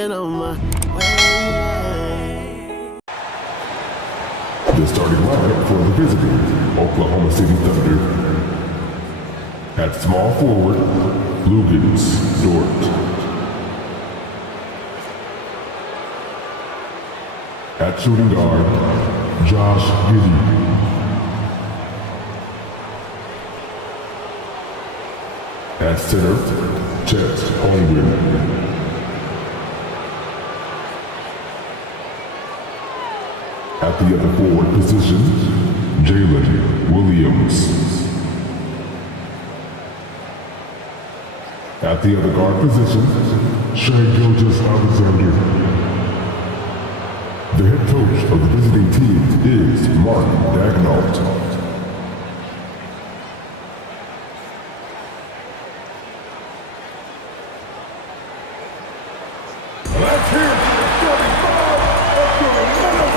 and on my way. The starting lineup for the visiting Oklahoma City Thunder. At small forward, Lugens Dort. At shooting guard, Josh Giddey. At center, Chet Holmgren. At the other forward position, Jalen Williams. At the other guard position, Shai Gilgeous-Alexander. The head coach of the visiting team is Mark Daignault. Let's hear it for the starting five of the Minnesota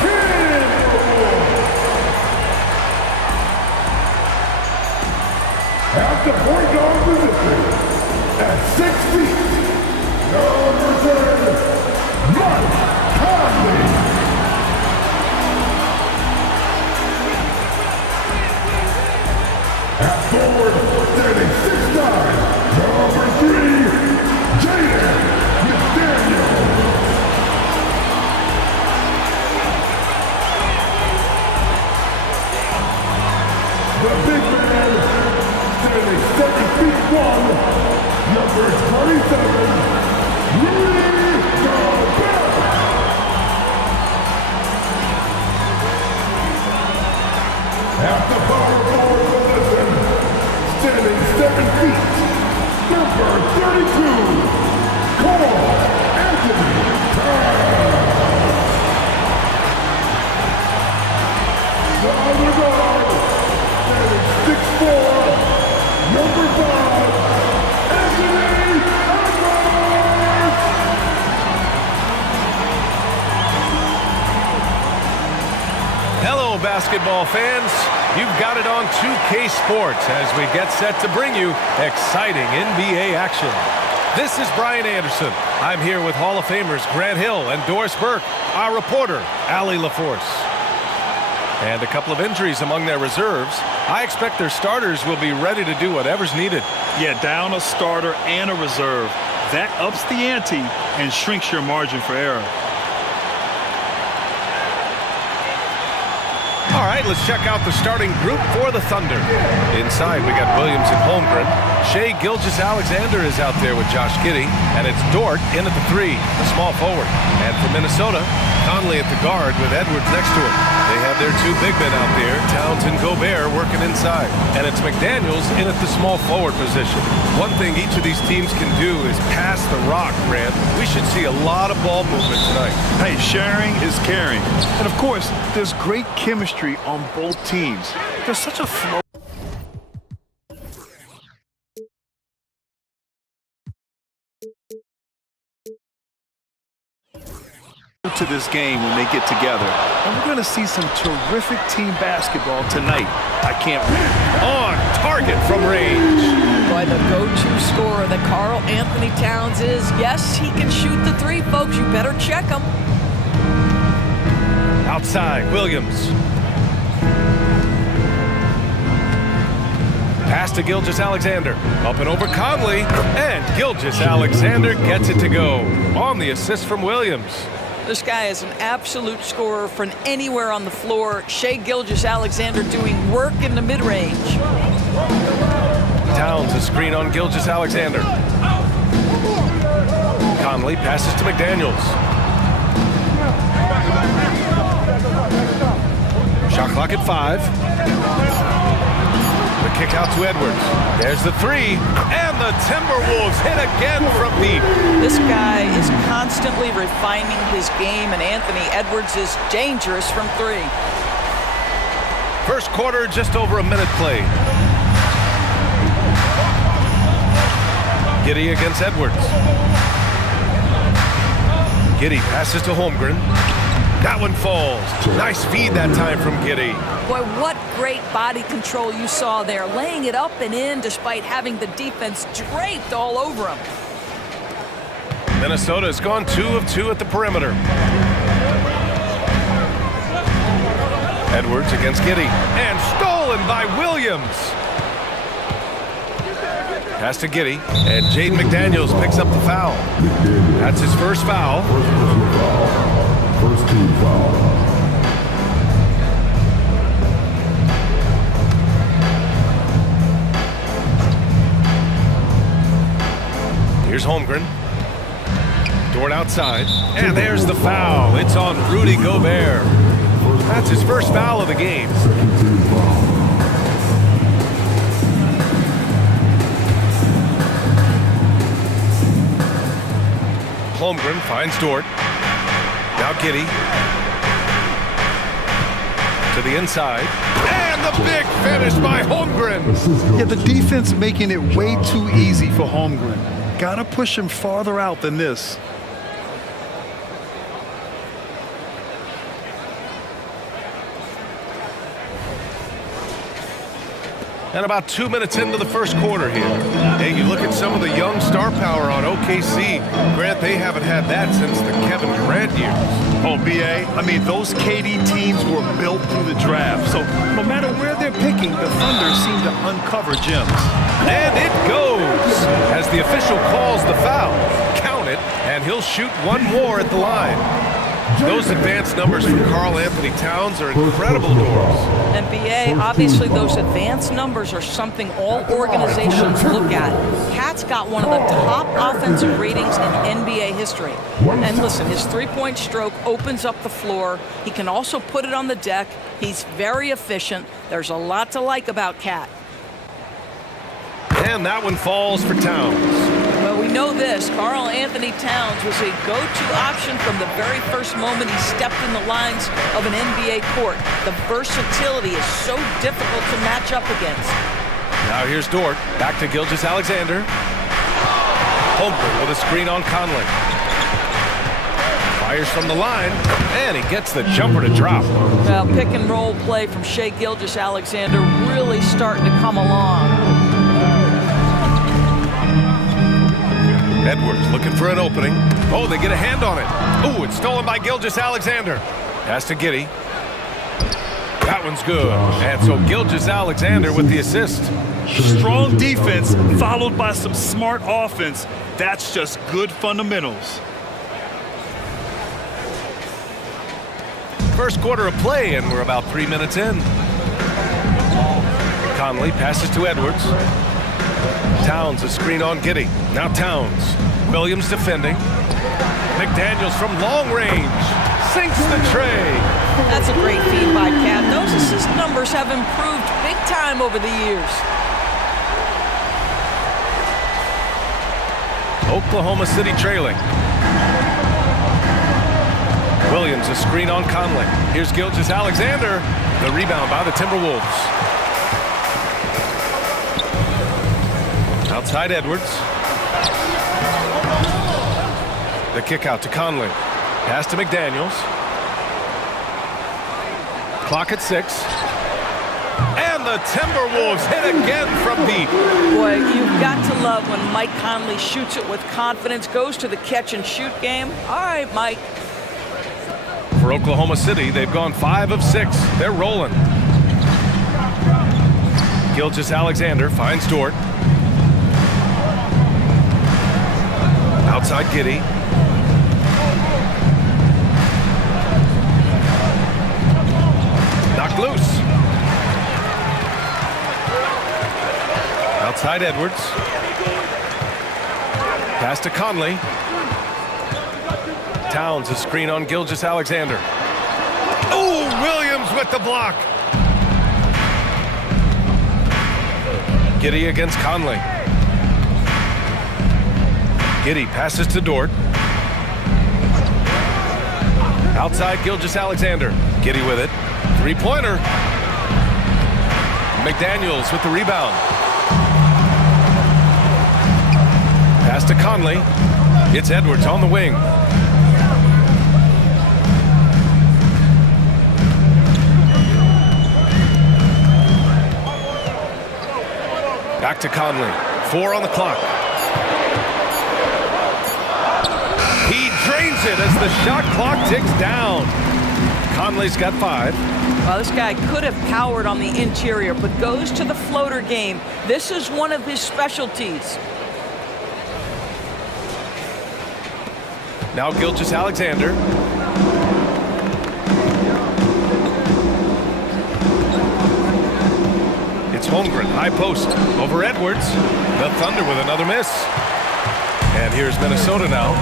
Timberwolves. At the point guard position, at 6 feet, number 10, Mike Conley. At forward, standing 6'9", number 3, Jaden McDaniel. The big man, standing 7'1", number 27, Rudy Gobert. At the power forward position, standing 7 feet, number 32, Cole Anthony Towns. The other guard, standing 6'4", number 5, Anthony Edwards. Hello, basketball fans. You've got it on 2K Sports as we get set to bring you exciting NBA action. This is Brian Anderson. I'm here with Hall of Famers Grant Hill and Doris Burke, our reporter, Allie LaForce. And a couple of injuries among their reserves. I expect their starters will be ready to do whatever's needed. Yeah, down a starter and a reserve. That ups the ante and shrinks your margin for error. All right, let's check out the starting group for the Thunder. Inside, we got Williams and Holmgren. Shai Gilgeous-Alexander is out there with Josh Giddey, and it's Dort in at the 3, the small forward. And for Minnesota, Conley at the guard with Edwards next to him. They have their 2 big men out there, Towns and Gobert, working inside. And it's McDaniels in at the small forward position. One thing each of these teams can do is pass the rock, Grant. We should see a lot of ball movement tonight. Hey, sharing is caring. And of course, there's great chemistry on both teams. There's such a flow to this game when they get together. And we're going to see some terrific team basketball tonight. I can't wait. On target from range. Boy, the go-to scorer that Karl Anthony Towns is. Yes, he can shoot the 3, folks. You better check him. Outside, Williams. Pass to Gilgeous-Alexander. Up and over Conley. And Gilgeous-Alexander gets it to go. On the assist from Williams. This guy is an absolute scorer from anywhere on the floor. Shai Gilgeous-Alexander doing work in the mid-range. Towns a screen on Gilgeous-Alexander. Conley passes to McDaniels. Shot clock at 5. The kick out to Edwards. There's the 3. And the Timberwolves hit again from deep. This guy is constantly refining his game, and Anthony Edwards is dangerous from 3. First quarter, just over a minute played. Giddey against Edwards. Giddey passes to Holmgren. That one falls. Nice feed that time from Giddey. Boy, what great body control you saw there, laying it up and in despite having the defense draped all over him. Minnesota has gone 2 of 2 at the perimeter. Edwards against Giddey. And stolen by Williams. Pass to Giddey. And Jaden McDaniels picks up the foul. That's his first foul. First team foul. Here's Holmgren. Dort outside. And there's the foul. It's on Rudy Gobert. That's his first foul of the game. Second team foul. Holmgren finds Dort. Now Giddey. To the inside. And the big finish by Holmgren. Yeah, the defense making it way too easy for Holmgren. Gotta push him farther out than this. And about 2 minutes into the first quarter here. Hey, you look at some of the young star power on OKC. Grant, they haven't had that since the Kevin Durant years. Oh, B.A., I mean, those KD teams were built through the draft. So no matter where they're picking, the Thunder seem to uncover gems. And it goes as the official calls the foul. Count it, and he'll shoot one more at the line. Those advanced numbers from Karl Anthony Towns are incredible doors. And BA, obviously those advanced numbers are something all organizations look at. Cat's got one of the top offensive ratings in NBA history. And listen, his three-point stroke opens up the floor. He can also put it on the deck. He's very efficient. There's a lot to like about Cat. And that one falls for Towns. Well, we know this. Karl Anthony Towns was a go-to option from the very first moment he stepped in the lines of an NBA court. The versatility is so difficult to match up against. Now here's Dort. Back to Gilgeous-Alexander. Holmgren with a screen on Conley. Fires from the line, and he gets the jumper to drop. Well, pick and roll play from Shai Gilgeous-Alexander really starting to come along. Edwards looking for an opening. Oh, they get a hand on it. Oh, it's stolen by Gilgeous-Alexander. Pass to Giddey. That one's good. And so Gilgeous-Alexander with the assist. Strong defense followed by some smart offense. That's just good fundamentals. First quarter of play, and we're about 3 minutes in. Conley passes to Edwards. Towns a screen on Giddey. Now Towns. Williams defending. McDaniels from long range. Sinks the tray. That's a great feed by Cat. Those assist numbers have improved big time over the years. Oklahoma City trailing. Williams a screen on Conley. Here's Gilgeous-Alexander. The rebound by the Timberwolves. Outside Edwards. The kick out to Conley. Pass to McDaniels. Clock at 6. And the Timberwolves hit again from deep. Boy, you've got to love when Mike Conley shoots it with confidence, goes to the catch and shoot game. All right, Mike. For Oklahoma City, they've gone 5 of 6. They're rolling. Gilgeous-Alexander finds Dort. Outside Giddey. Knocked loose. Outside Edwards. Pass to Conley. Towns a screen on Gilgeous-Alexander. Oh, Williams with the block. Giddey against Conley. Giddey passes to Dort. Outside Gilgeous-Alexander. Giddey with it. Three-pointer. McDaniels with the rebound. Pass to Conley. It's Edwards on the wing. Back to Conley. 4 on the clock. it as the shot clock ticks down. Conley's got 5. Well, this guy could have powered on the interior, but goes to the floater game. This is one of his specialties. Now Gilgeous-Alexander. It's Holmgren, high post, over Edwards. The Thunder with another miss. And here's Minnesota now.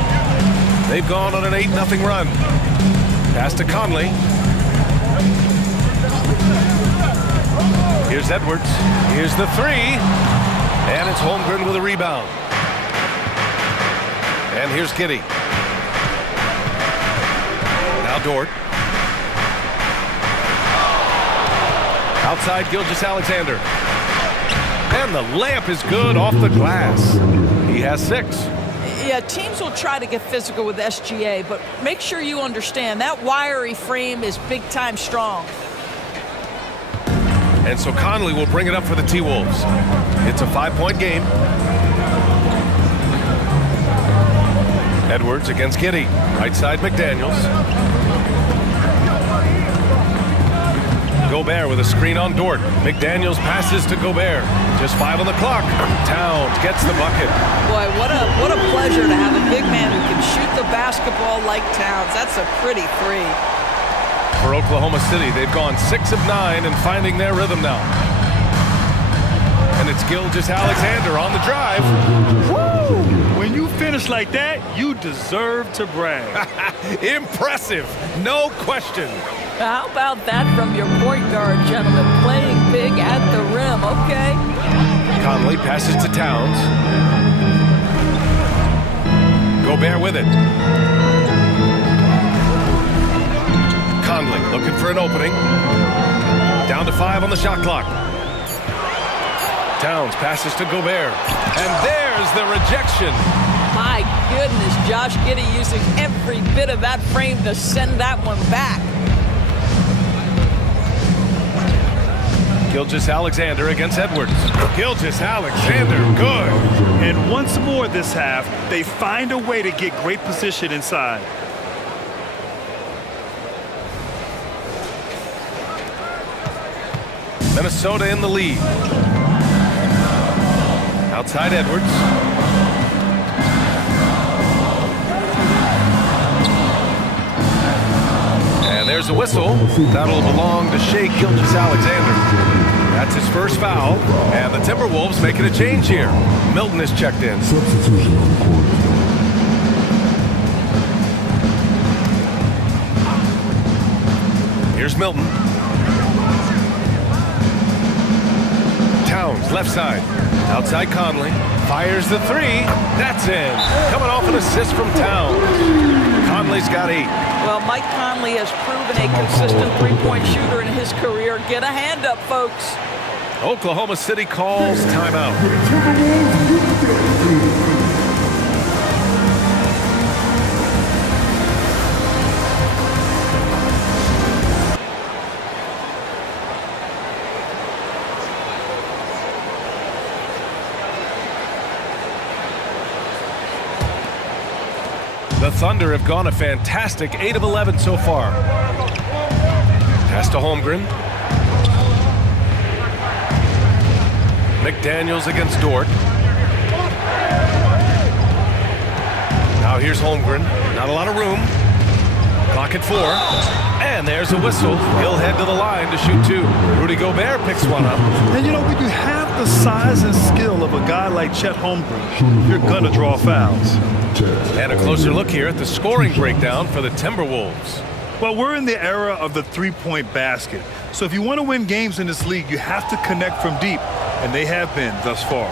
They've gone on an 8-0 run. Pass to Conley. Here's Edwards. Here's the 3. And it's Holmgren with a rebound. And here's Giddey. Now Dort. Outside Gilgeous-Alexander. And the layup is good off the glass. He has 6. Yeah, teams will try to get physical with SGA, but make sure you understand that wiry frame is big-time strong. And so Conley will bring it up for the T-Wolves. It's a 5-point game. Edwards against Giddey. Right side McDaniels. Gobert with a screen on Dort. McDaniels passes to Gobert. Just 5 on the clock. Towns gets the bucket. Boy, what a pleasure to have a big man who can shoot the basketball like Towns. That's a pretty 3. For Oklahoma City, they've gone 6 of 9 and finding their rhythm now. And it's Gilgeous-Alexander on the drive. Woo! When you finish like that, you deserve to brag. Impressive, no question. How about that from your point guard, gentlemen? Playing big at the rim, okay? Conley passes to Towns. Gobert with it. Conley looking for an opening. Down to 5 on the shot clock. Towns passes to Gobert. And there's the rejection. My goodness, Josh Giddey using every bit of that frame to send that one back. Gilgeous-Alexander against Edwards. Gilgeous-Alexander, good. And once more this half, they find a way to get great position inside. Minnesota in the lead. Outside Edwards. And there's a whistle. That'll belong to Shai Gilgeous-Alexander. That's his first foul. And the Timberwolves making a change here. Milton is checked in. Substitution on the court. Here's Milton. Towns, left side. Outside Conley. Fires the 3. That's in. Coming off an assist from Towns. Conley's got 8. Well, Mike Conley has proven a consistent three-point shooter in his career. Get a hand up, folks. Oklahoma City calls timeout. The Thunder have gone a fantastic 8 of 11 so far. Pass to Holmgren. McDaniels against Dort. Now here's Holmgren. Not a lot of room. Clock at 4. And there's a whistle. He'll head to the line to shoot 2. Rudy Gobert picks one up. And you know, when you have the size and skill of a guy like Chet Holmgren, you're going to draw fouls. And a closer look here at the scoring breakdown for the Timberwolves. Well, we're in the era of the three-point basket. So if you want to win games in this league, you have to connect from deep. And they have been thus far.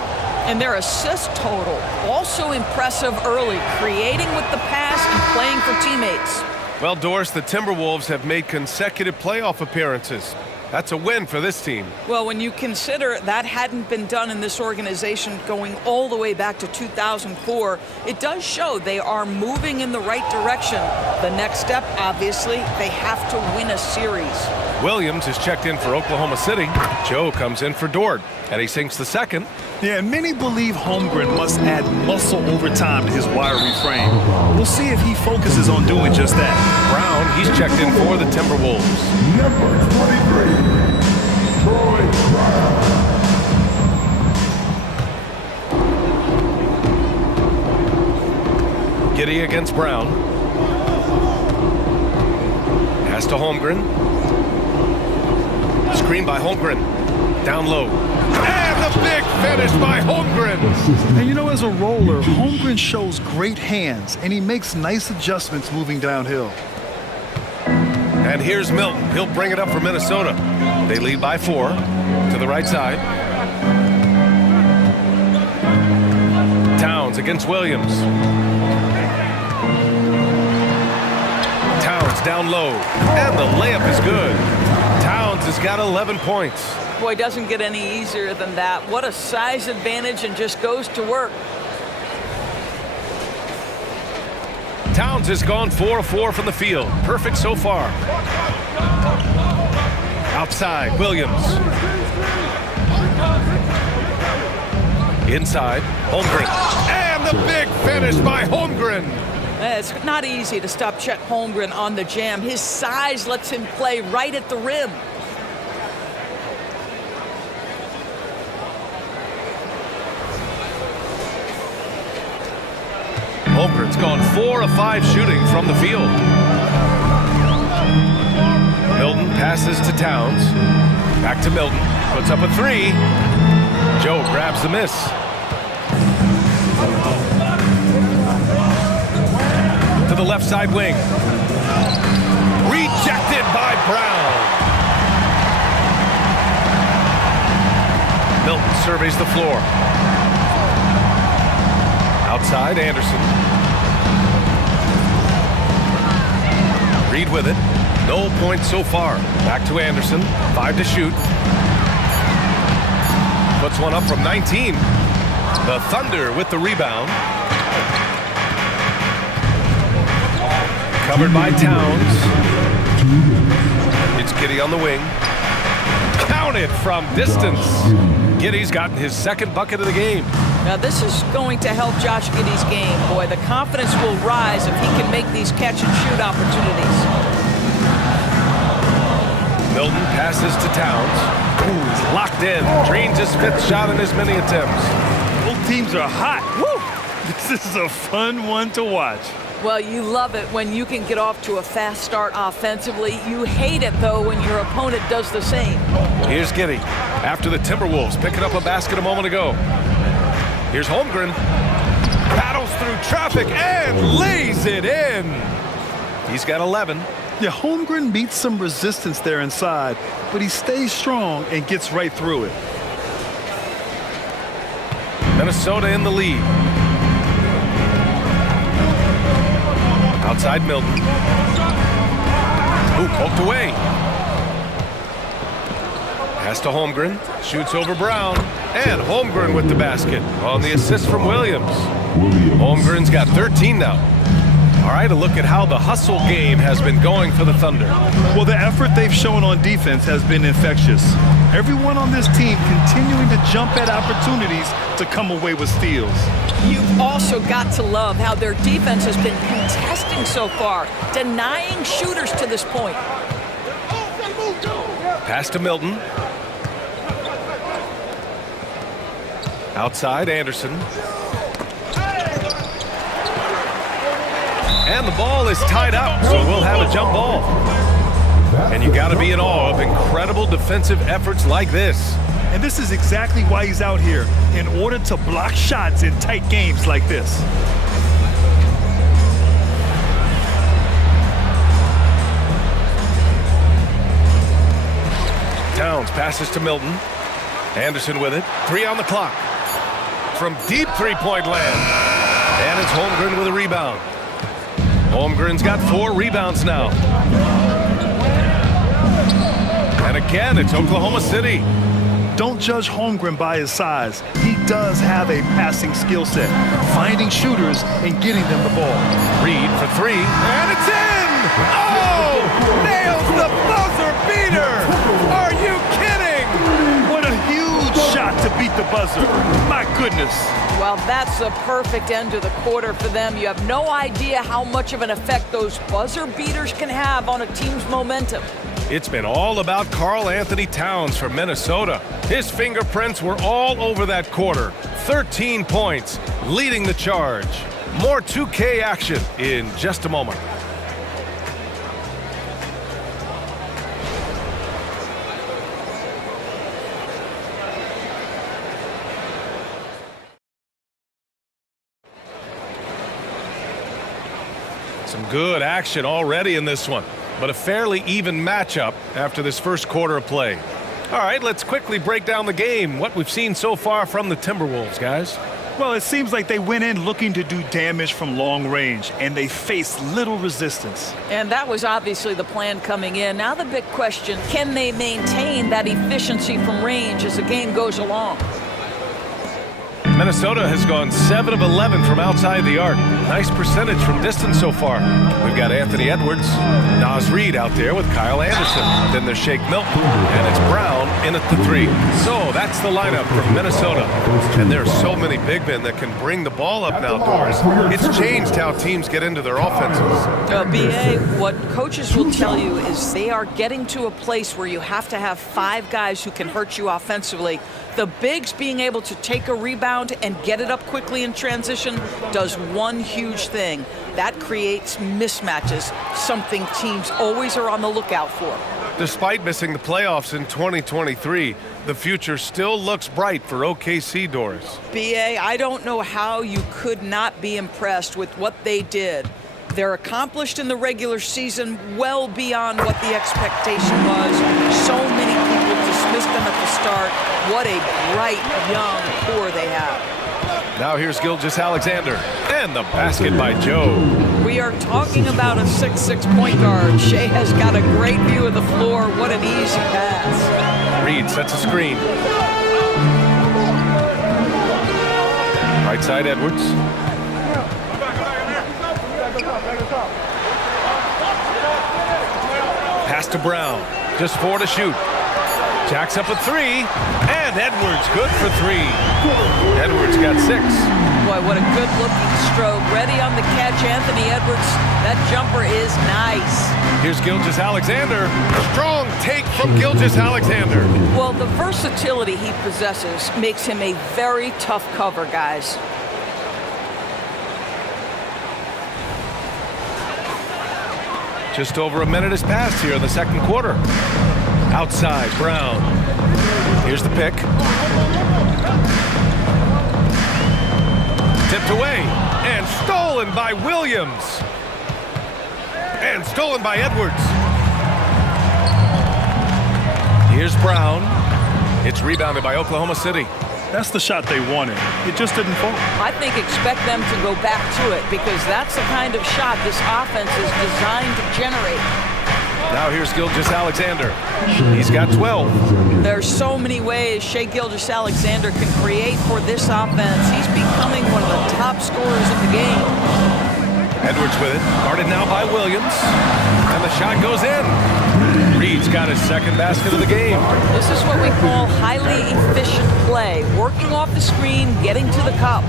And their assist total, also impressive early, creating with the pass and playing for teammates. Well, Doris, the Timberwolves have made consecutive playoff appearances. That's a win for this team. Well, when you consider that hadn't been done in this organization going all the way back to 2004, it does show they are moving in the right direction. The next step, obviously, they have to win a series. Williams is checked in for Oklahoma City. Joe comes in for Dort. And he sinks the second. Yeah, and many believe Holmgren must add muscle over time to his wiry frame. We'll see if he focuses on doing just that. Brown, he's checked in for the Timberwolves. Number 23, Troy Brown. Giddey against Brown. Pass to Holmgren. Screen by Holmgren. Down low. And the big finish by Holmgren. And you know, as a roller, Holmgren shows great hands, and he makes nice adjustments moving downhill. And here's Milton. He'll bring it up for Minnesota. They lead by 4 to the right side. Towns against Williams. Towns down low. And the layup is good. Towns has got 11 points. Boy, doesn't get any easier than that. What a size advantage, and just goes to work. Towns has gone 4 of 4 from the field. Perfect so far. Outside, Williams. Inside, Holmgren. And the big finish by Holmgren. It's not easy to stop Chet Holmgren on the jam. His size lets him play right at the rim. Holmgren's gone 4 of 5 shooting from the field. Milton passes to Towns. Back to Milton. Puts up a 3. Joe grabs the miss. To the left side wing. Rejected by Brown. Milton surveys the floor. Outside, Anderson. Reed with it. No points so far. Back to Anderson. 5 to shoot. Puts one up from 19. The Thunder with the rebound. Covered by Towns. It's Giddey on the wing. Counted from distance. Giddey's gotten his second bucket of the game. Now this is going to help Josh Giddey's game. Boy, the confidence will rise if he can make these catch-and-shoot opportunities. Milton passes to Towns. Ooh, he's locked in. Drains his 5th shot in as many attempts. Both teams are hot. Woo! This is a fun one to watch. Well, you love it when you can get off to a fast start offensively. You hate it, though, when your opponent does the same. Here's Giddey after the Timberwolves picking up a basket a moment ago. Here's Holmgren. Battles through traffic and lays it in. He's got 11. Yeah, Holmgren meets some resistance there inside, but he stays strong and gets right through it. Minnesota in the lead. Outside Milton. Ooh, poked away. Pass to Holmgren. Shoots over Brown. And Holmgren with the basket on the assist from Williams. Holmgren's got 13 now. All right, a look at how the hustle game has been going for the Thunder. Well, the effort they've shown on defense has been infectious. Everyone on this team continuing to jump at opportunities to come away with steals. You've also got to love how their defense has been contesting so far, denying shooters to this point. Pass to Milton. Outside, Anderson. And the ball is tied up, so we'll have a jump ball. And you got to be in awe of incredible defensive efforts like this. And this is exactly why he's out here, in order to block shots in tight games like this. Towns passes to Milton. Anderson with it. 3 on the clock. From deep three-point land. And it's Holmgren with a rebound. Holmgren's got 4 rebounds now. And again, it's Oklahoma City. Don't judge Holmgren by his size. He does have a passing skill set, finding shooters and getting them the ball. Reed for 3. And it's in! Oh! Nails the buzzer beater! Are you kidding? What a huge shot to the buzzer. My goodness. Well, that's the perfect end to the quarter for them. You have no idea how much of an effect those buzzer beaters can have on a team's momentum. It's been all about Karl Anthony Towns from Minnesota. His fingerprints were all over that quarter. 13 points, leading the charge. More 2K action in just a moment. Some good action already in this one, but a fairly even matchup after this first quarter of play. All right, let's quickly break down the game, what we've seen so far from the Timberwolves, guys. Well, it seems like they went in looking to do damage from long range, and they faced little resistance. And that was obviously the plan coming in. Now the big question, can they maintain that efficiency from range as the game goes along? Minnesota has gone 7 of 11 from outside the arc. Nice percentage from distance so far. We've got Anthony Edwards, Naz Reid out there with Kyle Anderson. Then there's Shake Milton, and it's Brown in at the 3. So that's the lineup from Minnesota. And there are so many big men that can bring the ball up now, Doris. It's changed how teams get into their offenses. BA, what coaches will tell you is they are getting to a place where you have to have 5 guys who can hurt you offensively. The bigs being able to take a rebound and get it up quickly in transition does one huge thing. That creates mismatches, something teams always are on the lookout for. Despite missing the playoffs in 2023, the future still looks bright for OKC, Doris. BA, I don't know how you could not be impressed with what they did. They're accomplished in the regular season well beyond what the expectation was. So many people dismissed them at the start. What a bright, young core they have. Now here's Gilgeous-Alexander, and the basket by Joe. We are talking about a 6'6" point guard. Shea has got a great view of the floor. What an easy pass. Reid sets a screen. Right side, Edwards. Pass to Brown. Just 4 to shoot. Jacks up a 3, and Edwards good for 3. Edwards got 6. Boy, what a good-looking stroke. Ready on the catch, Anthony Edwards. That jumper is nice. Here's Gilgeous-Alexander. Strong take from Gilgeous-Alexander. Well, the versatility he possesses makes him a very tough cover, guys. Just over a minute has passed here in the second quarter. Outside, Brown. Here's the pick. Tipped away and stolen by Williams. And stolen by Edwards. Here's Brown. It's rebounded by Oklahoma City. That's the shot they wanted. It just didn't fall. I think expect them to go back to it because that's the kind of shot this offense is designed to generate. Now here's Gilgeous-Alexander. He's got 12. There's so many ways Shea Gilgeous-Alexander can create for this offense. He's becoming one of the top scorers in the game. Edwards with it, guarded now by Williams. And the shot goes in. Reid's got his second basket of the game. This is what we call highly efficient play. Working off the screen, getting to the cup.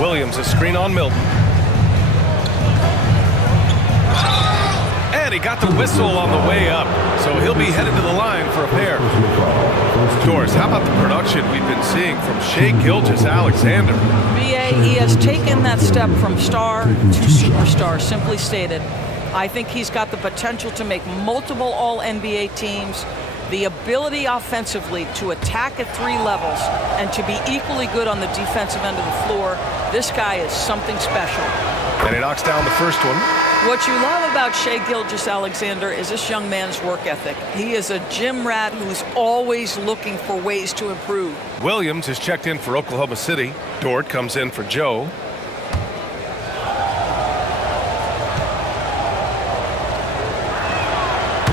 Williams, a screen on Milton. And he got the whistle on the way up, so he'll be headed to the line for a pair. Doris, how about the production we've been seeing from Shea Gilgeous-Alexander? BA, he has taken that step from star to superstar, simply stated. I think he's got the potential to make multiple All-NBA teams, the ability offensively to attack at 3 levels, and to be equally good on the defensive end of the floor. This guy is something special. And he knocks down the first one. What you love about Shea Gilgeous-Alexander is this young man's work ethic. He is a gym rat who's always looking for ways to improve. Williams is checked in for Oklahoma City. Dort comes in for Joe.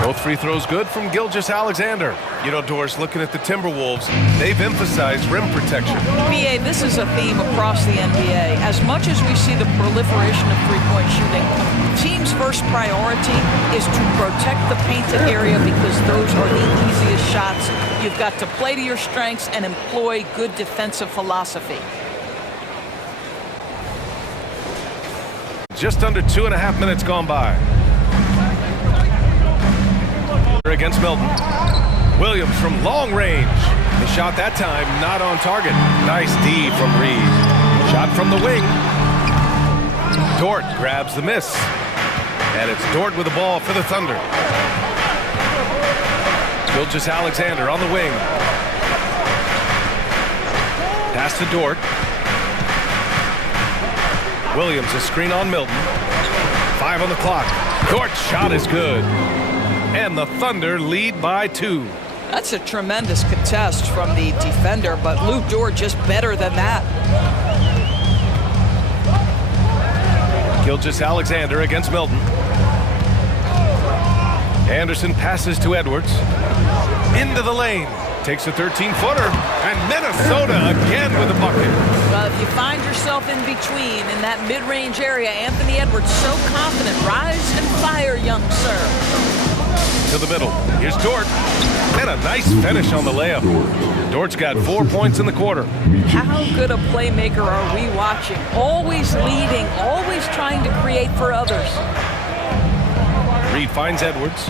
Both free throws good from Gilgeous-Alexander. You know, Doris, looking at the Timberwolves, they've emphasized rim protection. BA, this is a theme across the NBA. As much as we see the proliferation of three-point shooting, team's first priority is to protect the painted area because those are the easiest shots. You've got to play to your strengths and employ good defensive philosophy. Just under 2.5 minutes gone by. Against Milton. Williams from long range. The shot that time not on target. Nice D from Reed. Shot from the wing. Dort grabs the miss. And it's Dort with the ball for the Thunder. Gilgeous-Alexander on the wing. Pass to Dort. Williams a screen on Milton. 5 on the clock. Dort's shot is good. And the Thunder lead by 2. That's a tremendous contest from the defender, but Lou Dort just better than that. Gilgeous-Alexander against Milton. Anderson passes to Edwards. Into the lane. Takes a 13-footer. And Minnesota again with a bucket. Well, if you find yourself in between in that mid-range area, Anthony Edwards so confident. Rise and fire, young sir. To the middle. Here's Dort. And a nice finish on the layup. Dort's got 4 points in the quarter. How good a playmaker are we watching? Always leading, always trying to create for others. Reed finds Edwards.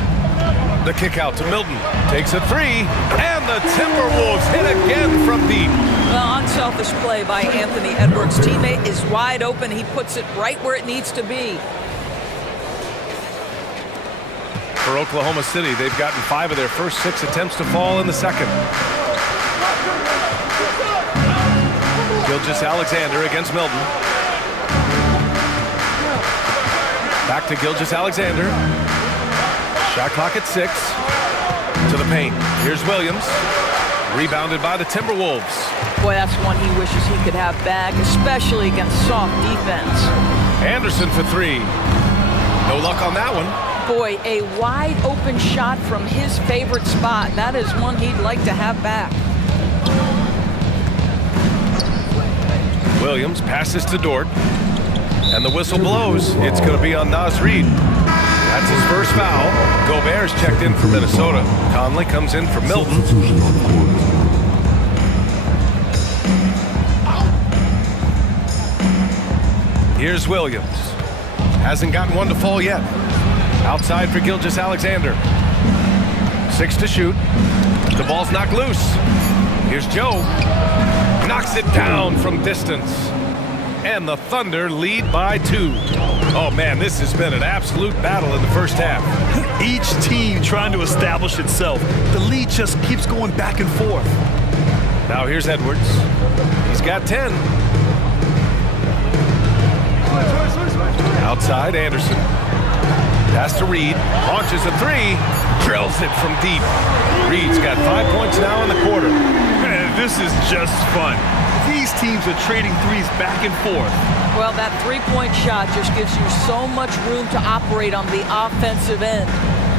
The kick out to Milton. Takes a 3. And the Timberwolves hit again from deep. Well, unselfish play by Anthony Edwards. Teammate is wide open. He puts it right where it needs to be. For Oklahoma City, they've gotten 5 of their first 6 attempts to fall in the second. Gilgeous-Alexander against Milton. Back to Gilgeous-Alexander. Shot clock at 6. To the paint. Here's Williams. Rebounded by the Timberwolves. Boy, that's one he wishes he could have back, especially against soft defense. Anderson for 3. No luck on that one. Boy, a wide open shot from his favorite spot. That is one he'd like to have back. Williams passes to Dort. And the whistle blows. It's going to be on Naz Reid. That's his first foul. Gobert's checked in for Minnesota. Conley comes in for Milton. Substitution on the court. Here's Williams. Hasn't gotten one to fall yet. Outside for Gilgeous-Alexander. 6 to shoot. The ball's knocked loose. Here's Joe. Knocks it down from distance. And the Thunder lead by 2. Oh man, this has been an absolute battle in the first half. Each team trying to establish itself. The lead just keeps going back and forth. Now here's Edwards. He's got 10. Outside, Anderson. Pass to Reed. Launches a 3. Drills it from deep. Reed's got 5 points now in the quarter. Man, this is just fun. These teams are trading threes back and forth. Well, that three-point shot just gives you so much room to operate on the offensive end.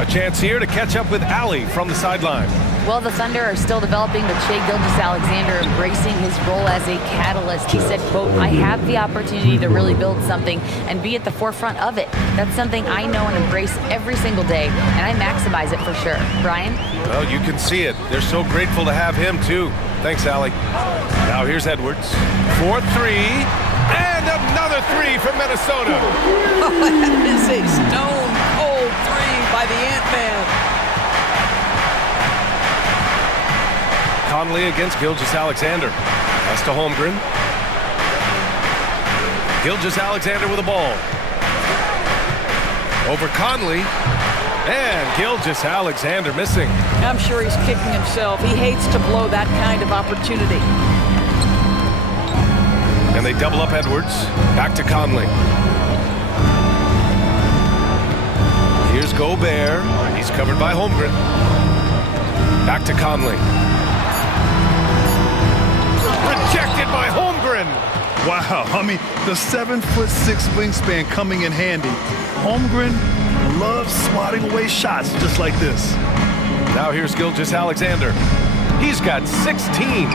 A chance here to catch up with Allie from the sideline. Well, the Thunder are still developing, but Shai Gilgeous-Alexander embracing his role as a catalyst. He said, quote, I have the opportunity to really build something and be at the forefront of it. That's something I know and embrace every single day, and I maximize it for sure. Brian? Well, you can see it. They're so grateful to have him, too. Thanks, Allie. Now here's Edwards. 4-3. And another 3 from Minnesota. Oh, that is a stone-cold 3 by the Ant-Man. Conley against Gilgeous-Alexander. Pass to Holmgren. Gilgeous-Alexander with the ball. Over Conley. And Gilgeous-Alexander missing. I'm sure he's kicking himself. He hates to blow that kind of opportunity. And they double up Edwards. Back to Conley. Here's Gobert. He's covered by Holmgren. Back to Conley. Rejected by Holmgren. Wow, I mean, the 7'6" wingspan coming in handy. Holmgren loves swatting away shots just like this. Now here's Gilgeous-Alexander. He's got 16.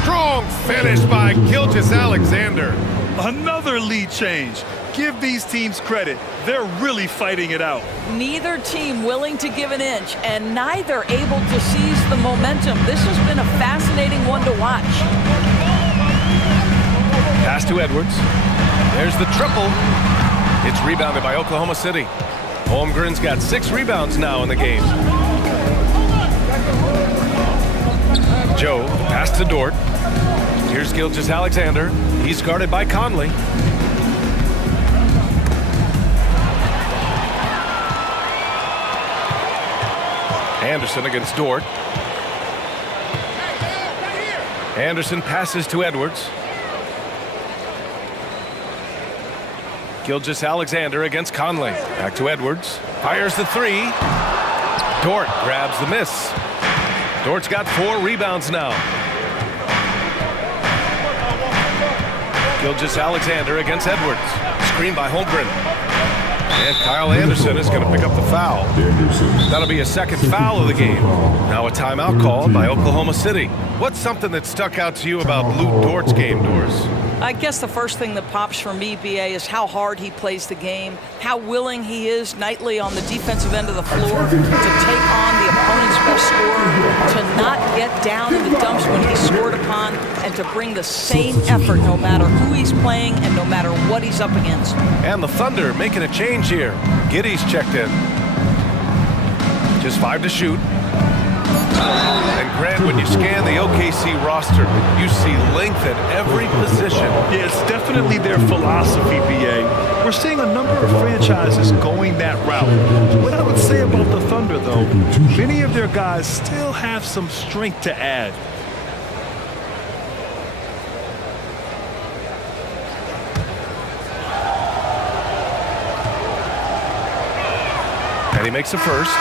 Strong finish by Gilgeous-Alexander. Another lead change. Give these teams credit. They're really fighting it out. Neither team willing to give an inch, and neither able to seize the momentum. This has been a fascinating one to watch. Pass to Edwards. There's the triple. It's rebounded by Oklahoma City. Holmgren's got 6 rebounds now in the game. Joe, pass to Dort. Here's Gilgeous-Alexander. He's guarded by Conley. Anderson against Dort. Anderson passes to Edwards. Gilgeous-Alexander against Conley. Back to Edwards. Fires the 3. Dort grabs the miss. Dort's got 4 rebounds now. Gilgeous-Alexander against Edwards. Screen by Holmgren. And Kyle Anderson is going to pick up the foul. That'll be a second foul of the game. Now a timeout called by Oklahoma City. What's something that stuck out to you about Lou Dort's game, Doris? I guess the first thing that pops for me, BA, is how hard he plays the game, how willing he is nightly on the defensive end of the floor to take on the opponent's best scorer, to not get down in the dumps when he's scored upon, and to bring the same effort no matter who he's playing and no matter what he's up against. And the Thunder making a change here. Giddey's checked in. Just 5 to shoot. And Grant, when you scan the OKC roster, you see length at every position. Yeah, it's definitely their philosophy, BA. We're seeing a number of franchises going that route. What I would say about the Thunder, though, many of their guys still have some strength to add. And he makes the first.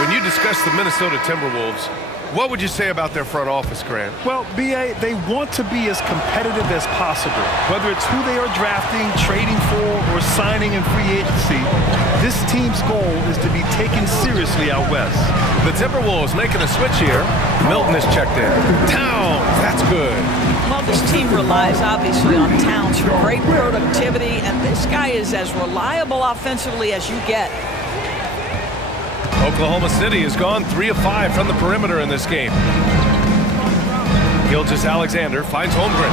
When you discuss the Minnesota Timberwolves, what would you say about their front office, Grant? Well, BA, they want to be as competitive as possible. Whether it's who they are drafting, trading for, or signing in free agency, this team's goal is to be taken seriously out west. The Timberwolves making a switch here. Milton is checked in. Towns, that's good. Well, this team relies obviously on Towns for great productivity, and this guy is as reliable offensively as you get. Oklahoma City has gone 3 of 5 from the perimeter in this game. Gilgeous-Alexander finds Holmgren.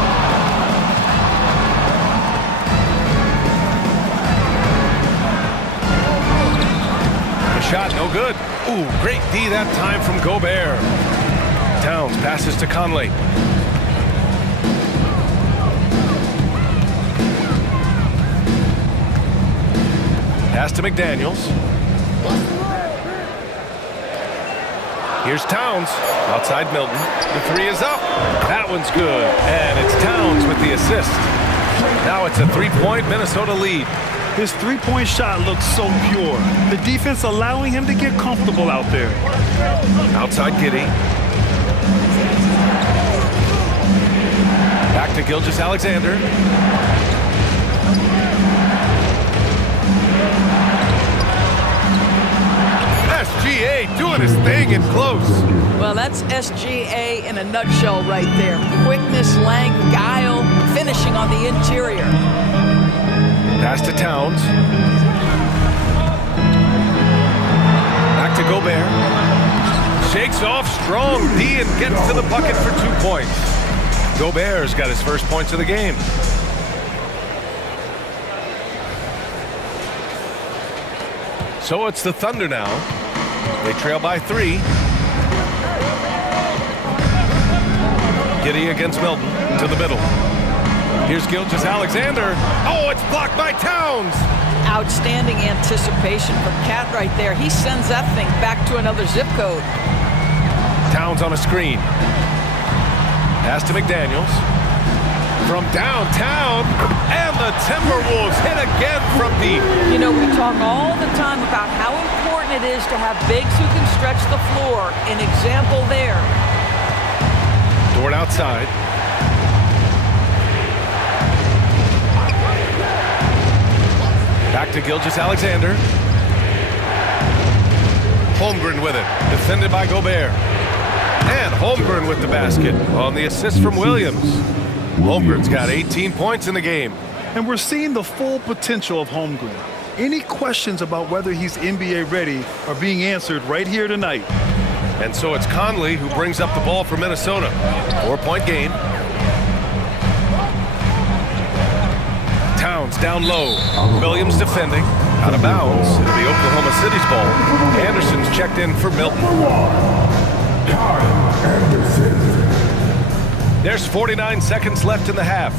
The shot, no good. Ooh, great D that time from Gobert. Towns passes to Conley. Pass to McDaniels. Here's Towns, outside Milton. The 3 is up. That one's good. And it's Towns with the assist. Now it's a 3-point Minnesota lead. His three-point shot looks so pure. The defense allowing him to get comfortable out there. Outside Giddey. Back to Gilgeous-Alexander. SGA doing his thing in close. Well, that's SGA in a nutshell right there. Quickness, length, guile, finishing on the interior. Pass to Towns. Back to Gobert. Shakes off strong D and gets to the bucket for 2 points. Gobert's got his first points of the game. So it's the Thunder now. They trail by 3. Giddey against Milton to the middle. Here's Gilgeous-Alexander. Oh, it's blocked by Towns. Outstanding anticipation from Cat right there. He sends that thing back to another zip code. Towns on a screen. Pass to McDaniels. From downtown, and the Timberwolves hit again from deep. You know, we talk all the time about how important it is to have bigs who can stretch the floor. An example there. Dort outside. Back to Gilgeous-Alexander. Holmgren with it, defended by Gobert. And Holmgren with the basket on the assist from Williams. Holmgren's got 18 points in the game. And we're seeing the full potential of Holmgren. Any questions about whether he's NBA ready are being answered right here tonight. And so it's Conley who brings up the ball for Minnesota. 4-point game. Towns down low. Williams defending. Out of bounds. It'll be Oklahoma City's ball. Anderson's checked in for Milton. There's 49 seconds left in the half.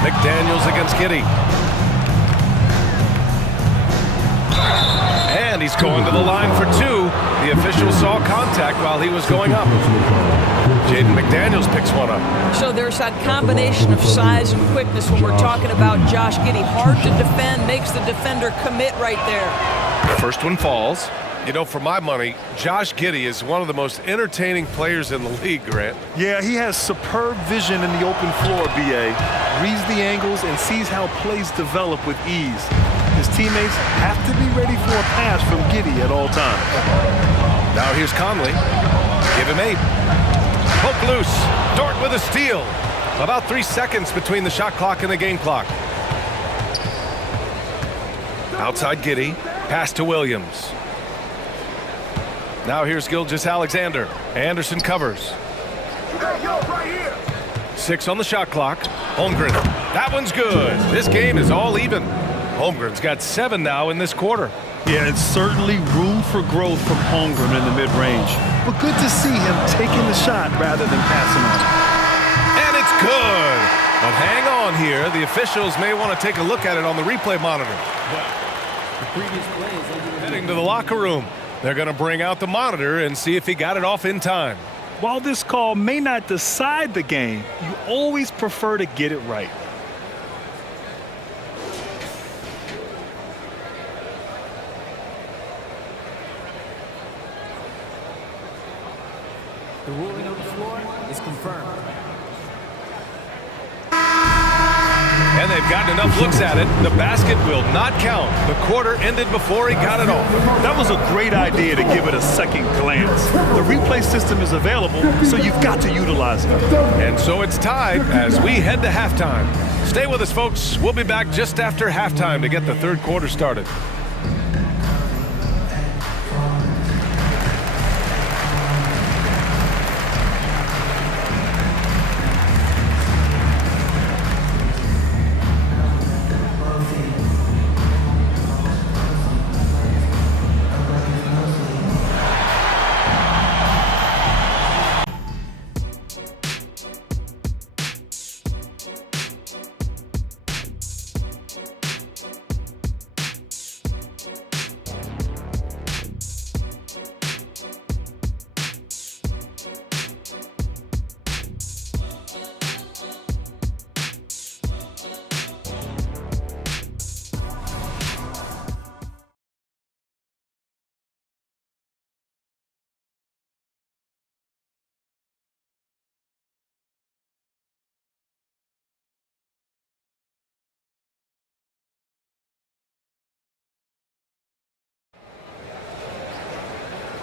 McDaniels against Giddey. And he's going to the line for two. The official saw contact while he was going up. Jaden McDaniels picks one up. So there's that combination of size and quickness when we're talking about Josh Giddey. Hard to defend, makes the defender commit right there. The first one falls. You know, for my money, Josh Giddey is one of the most entertaining players in the league, Grant. Yeah, he has superb vision in the open floor, B.A. Reads the angles and sees how plays develop with ease. His teammates have to be ready for a pass from Giddey at all times. Now here's Conley. Give him 8. Poke loose. Dort with a steal. About 3 seconds between the shot clock and the game clock. Outside Giddey. Pass to Williams. Now here's Gilgeous-Alexander. Anderson covers. 6 on the shot clock. Holmgren. That one's good. This game is all even. Holmgren's got 7 now in this quarter. Yeah, it's certainly room for growth from Holmgren in the mid-range. But good to see him taking the shot rather than passing on it. And it's good. But hang on here. The officials may want to take a look at it on the replay monitor. Heading to the locker room. They're going to bring out the monitor and see if he got it off in time. While this call may not decide the game, you always prefer to get it right. The ruling on the floor is confirmed. And they've gotten enough looks at it. The basket will not count. The quarter ended before he got it off. That was a great idea to give it a second glance. The replay system is available, so you've got to utilize it. And so it's tied as we head to halftime. Stay with us, folks. We'll be back just after halftime to get the third quarter started.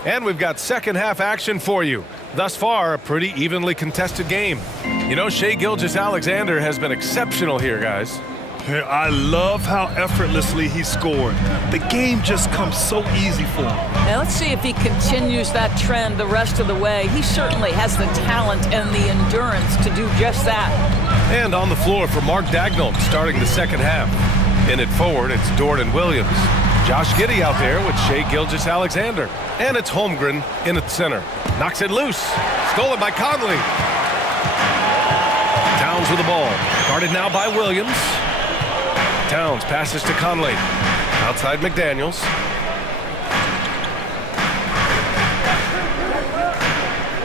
And we've got second half action for you. Thus far, a pretty evenly contested game. You know, Shai Gilgeous-Alexander has been exceptional here, guys. I love how effortlessly he scored. The game just comes so easy for him. Now let's see if he continues that trend the rest of the way. He certainly has the talent and the endurance to do just that. And on the floor for Mark Daigneault starting the second half. In it forward, it's Dort and Williams. Josh Giddey out there with Shai Gilgeous-Alexander. And it's Holmgren in at center. Knocks it loose. Stolen by Conley. Towns with the ball. Guarded now by Williams. Towns passes to Conley. Outside McDaniels.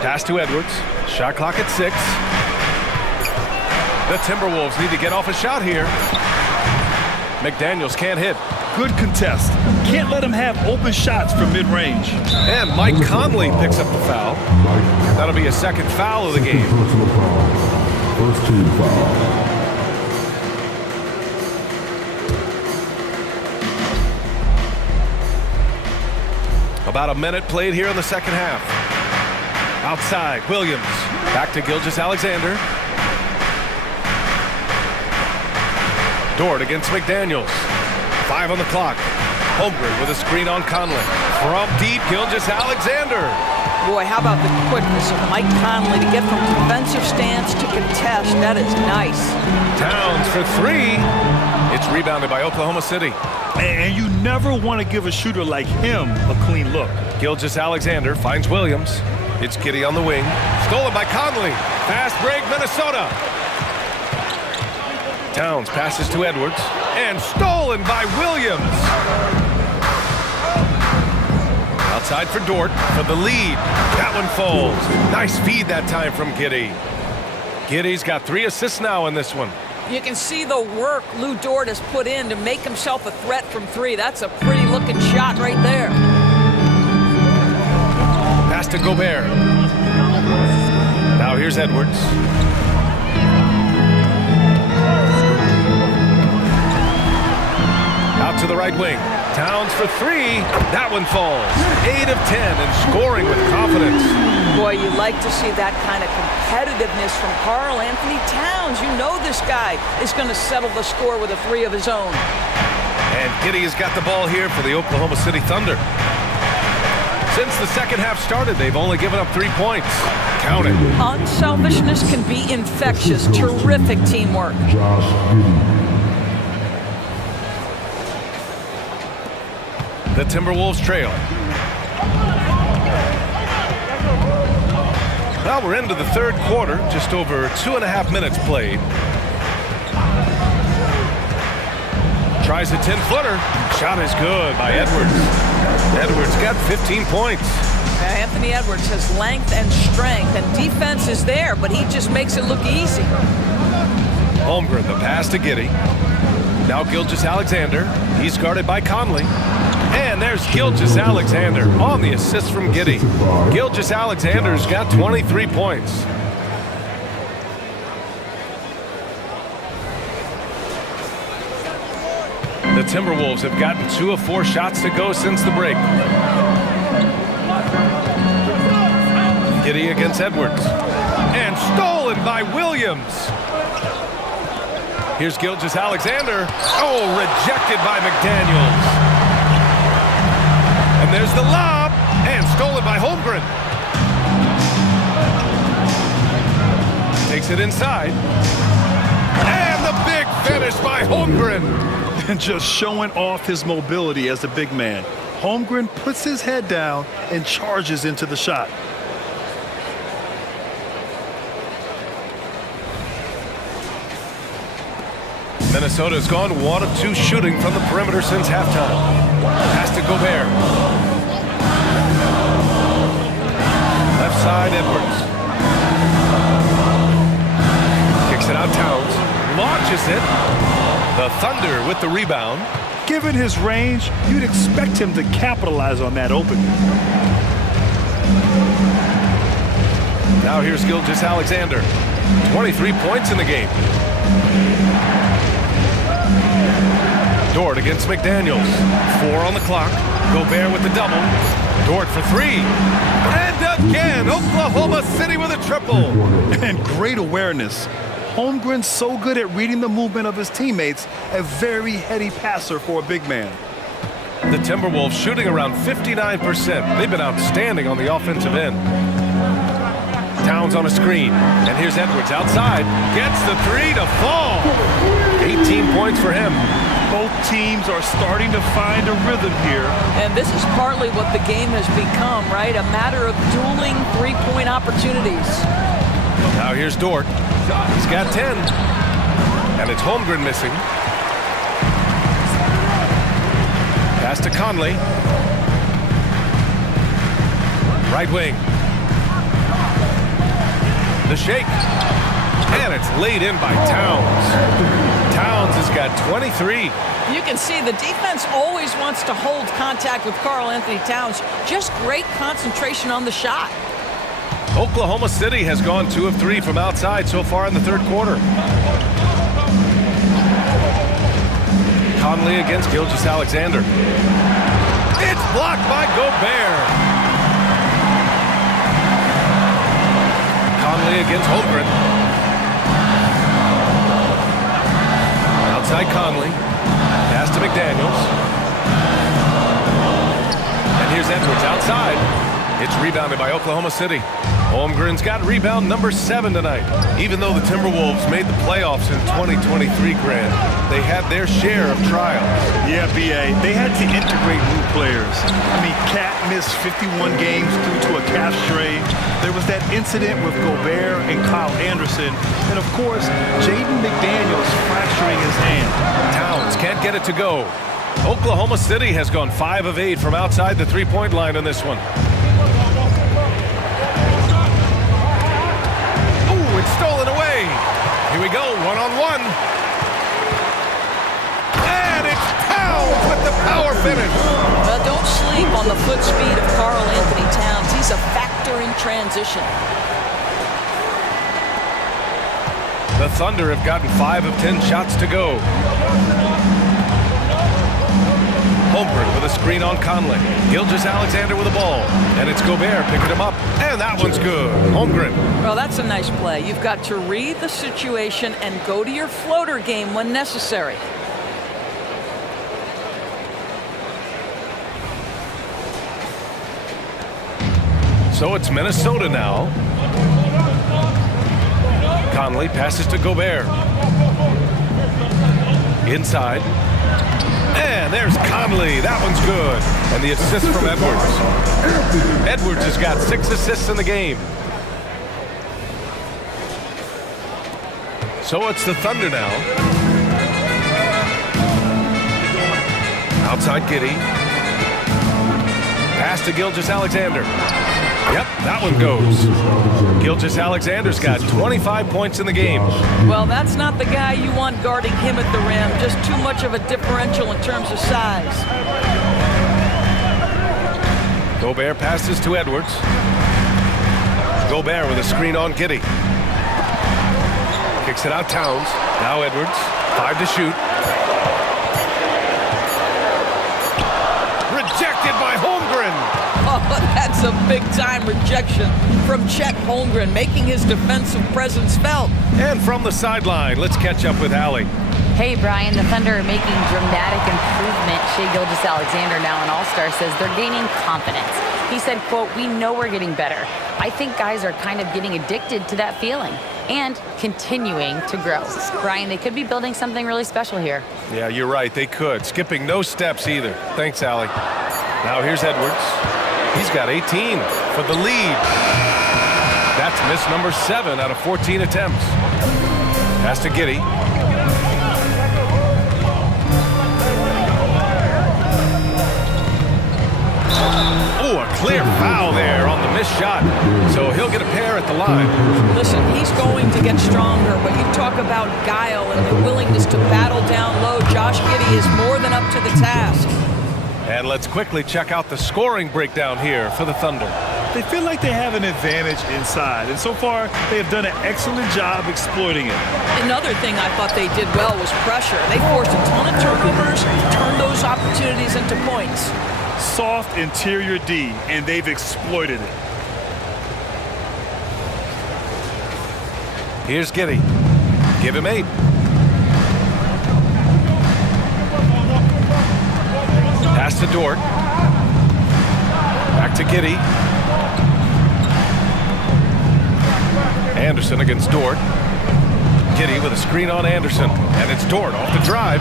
Pass to Edwards. Shot clock at 6. The Timberwolves need to get off a shot here. McDaniels can't hit. Good contest. Can't let him have open shots from mid-range. And Mike Conley picks up the foul. That'll be a second foul of the game. Personal foul. First team foul. About a minute played here in the second half. Outside, Williams. Back to Gilgeous-Alexander. Dort against McDaniels. 5 on the clock. Holmgren with a screen on Conley. From deep, Gilgeous-Alexander. Boy, how about the quickness of Mike Conley to get from defensive stance to contest? That is nice. Towns for 3. It's rebounded by Oklahoma City. And you never want to give a shooter like him a clean look. Gilgeous-Alexander finds Williams. It's Giddey on the wing. Stolen by Conley. Fast break, Minnesota. Towns passes to Edwards. And stolen by Williams. Outside for Dort for the lead. That one falls. Nice feed that time from Giddey. Giddey's got 3 assists now in this one. You can see the work Lou Dort has put in to make himself a threat from 3. That's a pretty looking shot right there. Pass to Gobert. Now here's Edwards. Out to the right wing. Towns for 3. That one falls. 8 of 10 and scoring with confidence. Boy, you like to see that kind of competitiveness from Karl Anthony Towns. You know this guy is going to settle the score with a 3 of his own. And Giddey has got the ball here for the Oklahoma City Thunder. Since the second half started, they've only given up 3 points. Count it. Unselfishness can be infectious. Terrific teamwork. Josh Giddey. The Timberwolves trail. Well, we're into the third quarter, just over 2.5 minutes played. Tries a 10-footer. Shot is good by Edwards. Edwards got 15 points. Anthony Edwards has length and strength, and defense is there, but he just makes it look easy. Holmgren, the pass to Giddey. Now Gilgeous-Alexander. He's guarded by Conley. And there's Gilgeous-Alexander on the assist from Giddey. Gilgeous-Alexander's got 23 points. The Timberwolves have gotten 2 of 4 shots to go since the break. Giddey against Edwards. And stolen by Williams. Here's Gilgeous-Alexander. Oh, rejected by McDaniels. And there's the lob, and stolen by Holmgren. Takes it inside. And the big finish by Holmgren. And just showing off his mobility as a big man. Holmgren puts his head down and charges into the shot. Minnesota's gone 1 of 2 shooting from the perimeter since halftime. Pass to Gobert. Left side, Edwards. Kicks it out, Towns. Launches it. The Thunder with the rebound. Given his range, you'd expect him to capitalize on that opening. Now here's Gilgeous-Alexander. 23 points in the game. Dort against McDaniels. 4 on the clock. Gobert with the double. Dort for 3. And again, Oklahoma City with a triple. And great awareness. Holmgren's so good at reading the movement of his teammates, a very heady passer for a big man. The Timberwolves shooting around 59%. They've been outstanding on the offensive end. Towns on a screen. And here's Edwards outside. Gets the 3 to fall. 18 points for him. Both teams are starting to find a rhythm here. And this is partly what the game has become, right? A matter of dueling 3-point opportunities. Now here's Dort. He's got 10. And it's Holmgren missing. Pass to Conley. Right wing. The shake. And it's laid in by Towns. Towns has got 23. You can see the defense always wants to hold contact with Karl Anthony Towns. Just great concentration on the shot. Oklahoma City has gone 2 of 3 from outside so far in the third quarter. Conley against Gilgeous-Alexander. It's blocked by Gobert. Conley against Holmgren. Outside Conley. Pass to McDaniels. And here's Edwards outside. It's rebounded by Oklahoma City. Holmgren's got rebound number 7 tonight. Even though the Timberwolves made the playoffs in 2023, Grant, they had their share of trials. Yeah, B.A., they had to integrate new players. I mean, Cat missed 51 games due to a calf strain. There was that incident with Gobert and Kyle Anderson. And, of course, Jaden McDaniels fracturing his hand. Towns can't get it to go. Oklahoma City has gone 5 of 8 from outside the three-point line in this one. It's stolen away. Here we go, one-on-one. And it's Towns with the power finish. Don't sleep on the foot speed of Karl Anthony Towns. He's a factor in transition. The Thunder have gotten 5 of 10 shots to go. Holmgren with a screen on Conley. Gilgeous-Alexander with the ball. And it's Gobert picking him up. And that one's good. Holmgren. Well, that's a nice play. You've got to read the situation and go to your floater game when necessary. So it's Minnesota now. Conley passes to Gobert. Inside. And there's Conley. That one's good. And the assist from Edwards. Edwards has got 6 assists in the game. So it's the Thunder now. Outside Giddey. Pass to Gilgeous-Alexander. Yep, that one goes. Gilgeous-Alexander's got 25 points in the game. Well, that's not the guy you want guarding him at the rim. Just too much of a differential in terms of size. Gobert passes to Edwards. Gobert with a screen on Giddey. Kicks it out Towns. Now Edwards. 5 to shoot. Rejected by Holmgren. Oh, that's a big-time rejection from Chet Holmgren, making his defensive presence felt. And from the sideline, let's catch up with Allie. Hey, Brian, the Thunder are making dramatic improvement. Shai Gilgeous-Alexander, now an All-Star, says they're gaining confidence. He said, quote, "We know we're getting better. I think guys are kind of getting addicted to that feeling and continuing to grow." Brian, they could be building something really special here. Yeah, you're right. They could. Skipping no steps either. Thanks, Allie. Now here's Edwards. He's got 18 for the lead. That's miss number 7 out of 14 attempts. Pass to Giddey. Oh, a clear foul there on the missed shot. So he'll get a pair at the line. Listen, he's going to get stronger, but you talk about guile and the willingness to battle down low. Josh Giddey is more than up to the task. And let's quickly check out the scoring breakdown here for the Thunder. They feel like they have an advantage inside, and so far they have done an excellent job exploiting it. Another thing I thought they did well was pressure. They forced a ton of turnovers, turned those opportunities into points. Soft interior D, and they've exploited it. Here's Giddey. Give him 8. Pass to Dort. Back to Giddey. Anderson against Dort. Giddey with a screen on Anderson. And it's Dort off the drive.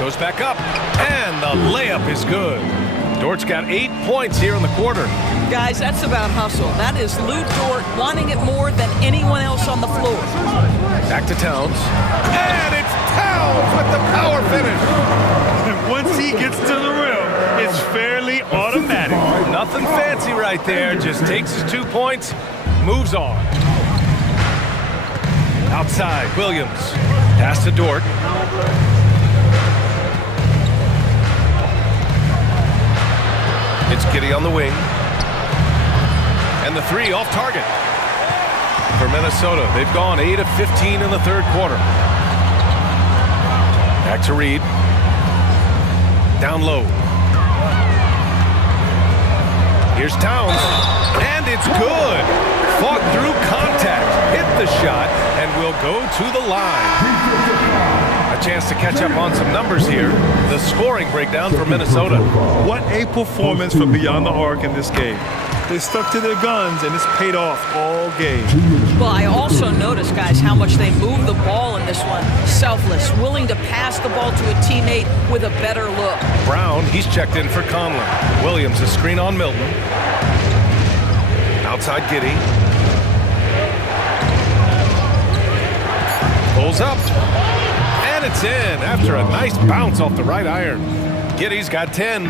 Goes back up. And the layup is good. Dort's got 8 points here in the quarter. Guys, that's about hustle. That is Lou Dort wanting it more than anyone else on the floor. Back to Towns. And it's Towns with the power finish. And once he gets to the rim, it's fairly automatic. Nothing fancy right there. Just takes his 2 points, moves on. Outside, Williams. Pass to Dort. It's Giddey on the wing. And the 3 off target. For Minnesota, they've gone 8 of 15 in the third quarter. Back to Reed. Down low. Here's Towns, and it's good. Fought through contact, hit the shot, and will go to the line. A chance to catch up on some numbers here. The scoring breakdown for Minnesota. What a performance from beyond the arc in this game. They stuck to their guns, and it's paid off all game. Well, I also noticed, guys, how much they moved the ball in this one. Selfless, willing to pass the ball to a teammate with a better look. Brown, he's checked in for Conlon. Williams, a screen on Milton. Outside Giddey. Pulls up. And it's in after a nice bounce off the right iron. Giddey's got 10.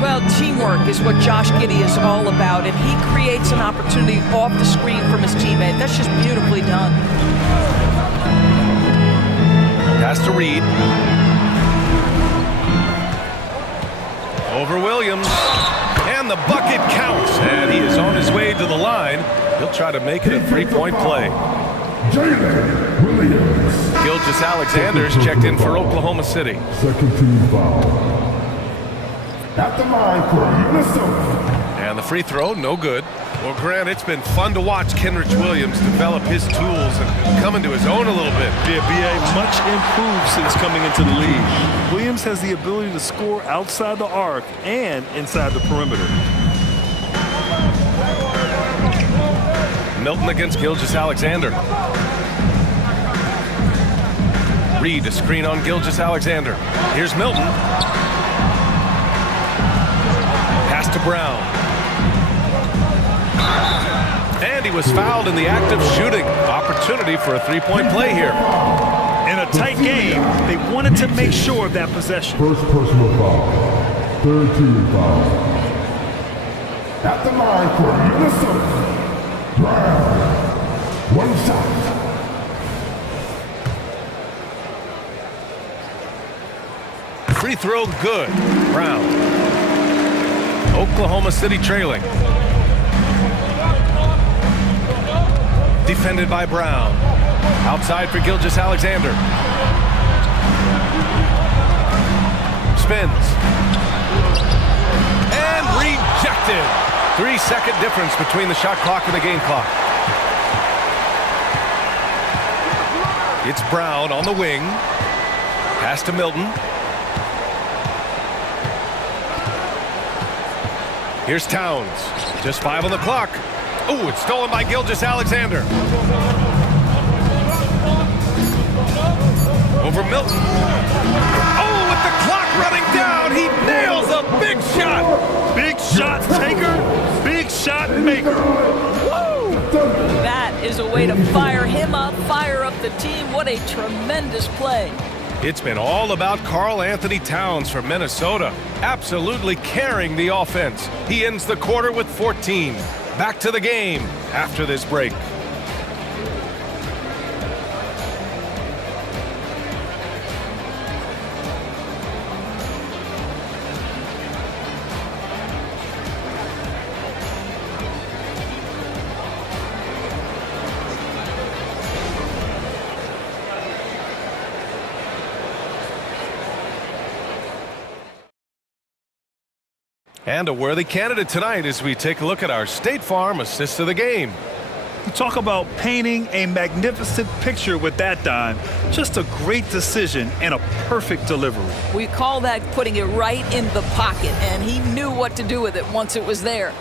Well, teamwork is what Josh Giddey is all about, and he creates an opportunity off the screen from his teammate. That's just beautifully done. Pass to Reed. Over Williams. And the bucket counts. And he is on his way to the line. He'll try to make it a three-point play. Jalen Williams. Gilgeous-Alexander's checked in for Oklahoma City. Second team foul. At the line for Minnesota. And the free throw, no good. Well, Grant, it's been fun to watch Kenrich Williams develop his tools and come into his own a little bit. Yeah, B.A. much improved since coming into the league. Williams has the ability to score outside the arc and inside the perimeter. Milton against Gilgeous-Alexander. Reed, a screen on Gilgeous-Alexander. Here's Milton. Pass to Brown. And he was fouled in the act of shooting. Opportunity for a three-point play here. In a tight game, they wanted to make sure of that possession. First personal foul. Third team foul. At the line for Minnesota. Brown. One shot. Free throw good. Brown. Oklahoma City trailing. Defended by Brown. Outside for Gilgeous-Alexander. Spins. And rejected. 3-second difference between the shot clock and the game clock. It's Brown on the wing. Pass to Milton. Here's Towns. Just 5 on the clock. Oh, it's stolen by Gilgeous-Alexander. Over Milton. Oh, with the clock running down, he nails a big shot. Big shot taker, big shot maker. Woo! That is a way to fire him up, fire up the team. What a tremendous play. It's been all about Karl Anthony Towns from Minnesota, absolutely carrying the offense. He ends the quarter with 14. Back to the game after this break. And a worthy candidate tonight as we take a look at our State Farm assist of the game. Talk about painting a magnificent picture with that dime. Just a great decision and a perfect delivery. We call that putting it right in the pocket, and he knew what to do with it once it was there.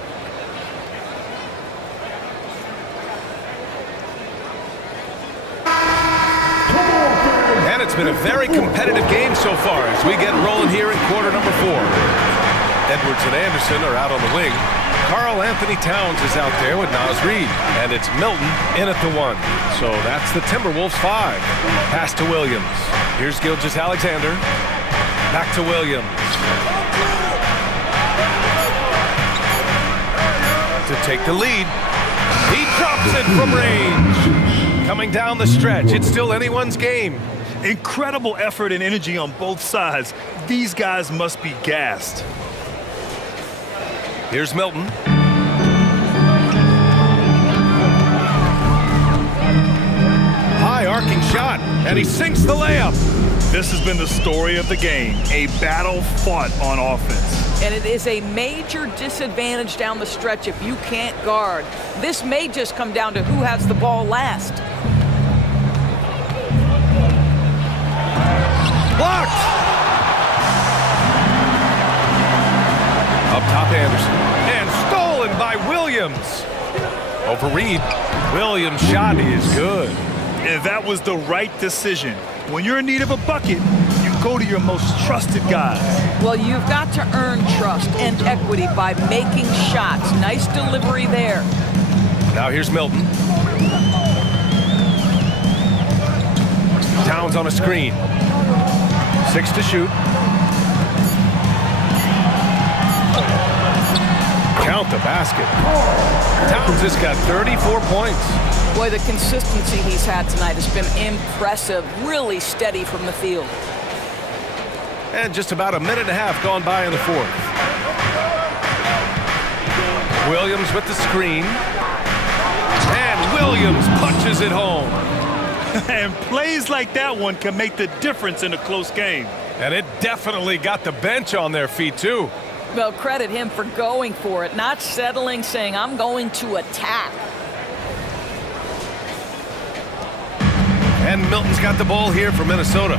And it's been a very competitive game so far as we get rolling here in quarter number 4. Edwards and Anderson are out on the wing. Karl Anthony Towns is out there with Naz Reid. And it's Milton in at the 1. So that's the Timberwolves 5. Pass to Williams. Here's Gilgeous-Alexander. Back to Williams. To take the lead. He drops it from range. Coming down the stretch. It's still anyone's game. Incredible effort and energy on both sides. These guys must be gassed. Here's Milton. High arcing shot, and he sinks the layup. This has been the story of the game, a battle fought on offense. And it is a major disadvantage down the stretch if you can't guard. This may just come down to who has the ball last. Blocked! Up top, Anderson. And stolen by Williams. Over Reed. Williams' shot is good. And that was the right decision. When you're in need of a bucket, you go to your most trusted guys. Well, you've got to earn trust and equity by making shots. Nice delivery there. Now here's Milton. Towns on a screen. 6 to shoot. Count the basket. Towns has got 34 points. Boy, the consistency he's had tonight has been impressive. Really steady from the field. And just about a minute and a half gone by in the fourth. Williams with the screen. And Williams punches it home. And plays like that one can make the difference in a close game. And it definitely got the bench on their feet, too. Well, credit him for going for it, not settling, saying, I'm going to attack. And Milton's got the ball here for Minnesota.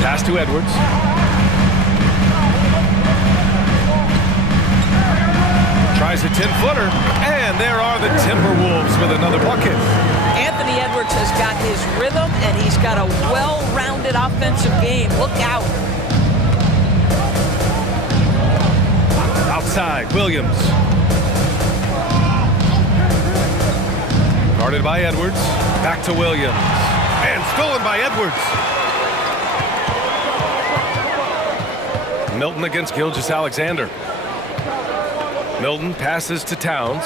Pass to Edwards. Tries a 10-footer. And there are the Timberwolves with another bucket. Anthony Edwards has got his rhythm, and he's got a well-rounded offensive game. Look out. Outside, Williams. Guarded by Edwards. Back to Williams. And stolen by Edwards. Milton against Gilgeous-Alexander. Milton passes to Towns.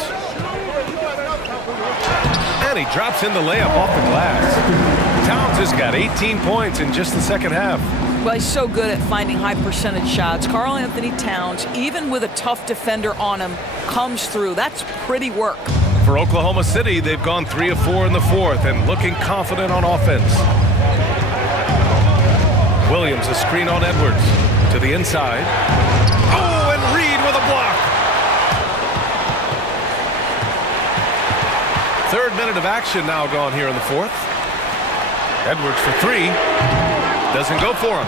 And he drops in the layup off the glass. Towns has got 18 points in just the second half. Well, he's so good at finding high percentage shots. Karl Anthony Towns, even with a tough defender on him, comes through. That's pretty work. For Oklahoma City, they've gone 3 of 4 in the fourth and looking confident on offense. Williams, a screen on Edwards to the inside. Oh, and Reed with a block. Third minute of action now gone here in the fourth. Edwards for 3. Doesn't go for him.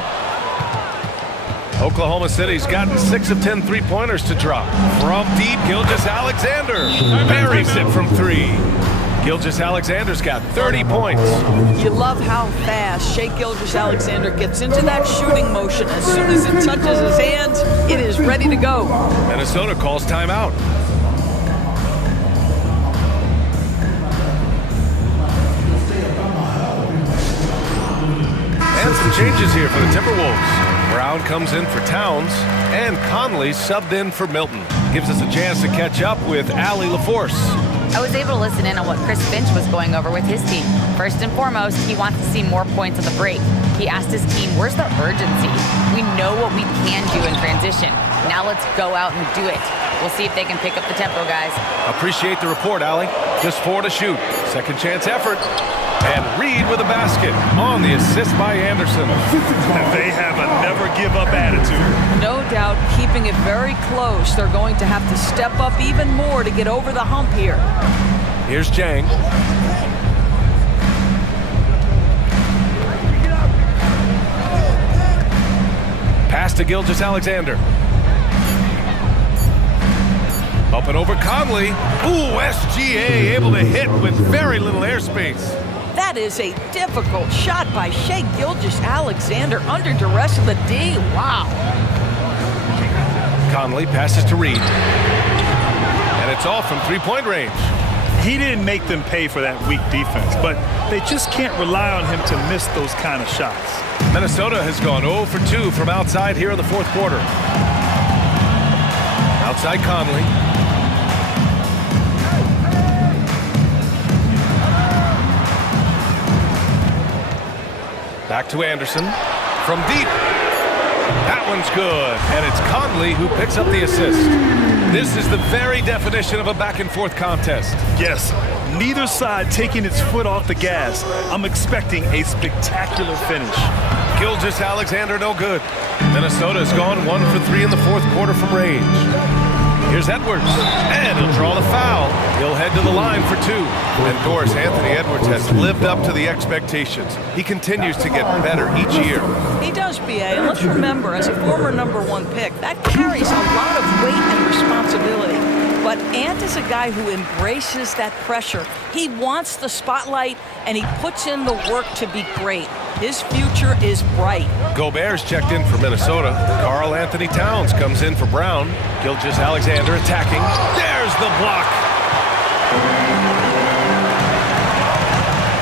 Oklahoma City's gotten 6 of 10 three-pointers to drop. From deep, Gilgeous-Alexander buries it from 3. Gilgeous-Alexander's got 30 points. You love how fast Shai Gilgeous-Alexander gets into that shooting motion. As soon as it touches his hands, it is ready to go. Minnesota calls timeout. And some changes here for the Timberwolves. Brown comes in for Towns, and Conley subbed in for Milton. Gives us a chance to catch up with Allie LaForce. I was able to listen in on what Chris Finch was going over with his team. First and foremost, he wants to see more points on the break. He asked his team, where's the urgency? We know what we can do in transition. Now let's go out and do it. We'll see if they can pick up the tempo, guys. Appreciate the report, Allie. Just 4 to shoot. Second chance effort. And Reed with a basket on the assist by Anderson. They have a never-give-up attitude. No doubt, keeping it very close. They're going to have to step up even more to get over the hump here. Here's Jang. Pass to Gilgeous-Alexander. Up and over Conley. Ooh, SGA able to hit with very little airspace. That is a difficult shot by Shai Gilgeous-Alexander under duress of the D. Wow. Conley passes to Reed. And it's off from three-point range. He didn't make them pay for that weak defense, but they just can't rely on him to miss those kind of shots. Minnesota has gone 0 for 2 from outside here in the fourth quarter. Outside Conley. Back to Anderson. From deep. That one's good. And it's Conley who picks up the assist. This is the very definition of a back-and-forth contest. Yes, Neither side taking its foot off the gas. I'm expecting a spectacular finish. Gilgeous-Alexander no good. Minnesota's gone 1 for 3 in the fourth quarter from range. Here's Edwards, and he'll draw the foul. He'll head to the line for 2. And Doris Anthony Edwards has lived up to the expectations. He continues to get better each year. He does, BA, and let's remember, as a former #1 pick, that carries a lot of weight and responsibility. But Ant is a guy who embraces that pressure. He wants the spotlight, and he puts in the work to be great. His future is bright. Gobert's checked in for Minnesota. Karl Anthony Towns comes in for Brown. Gilgeous-Alexander attacking. There's the block.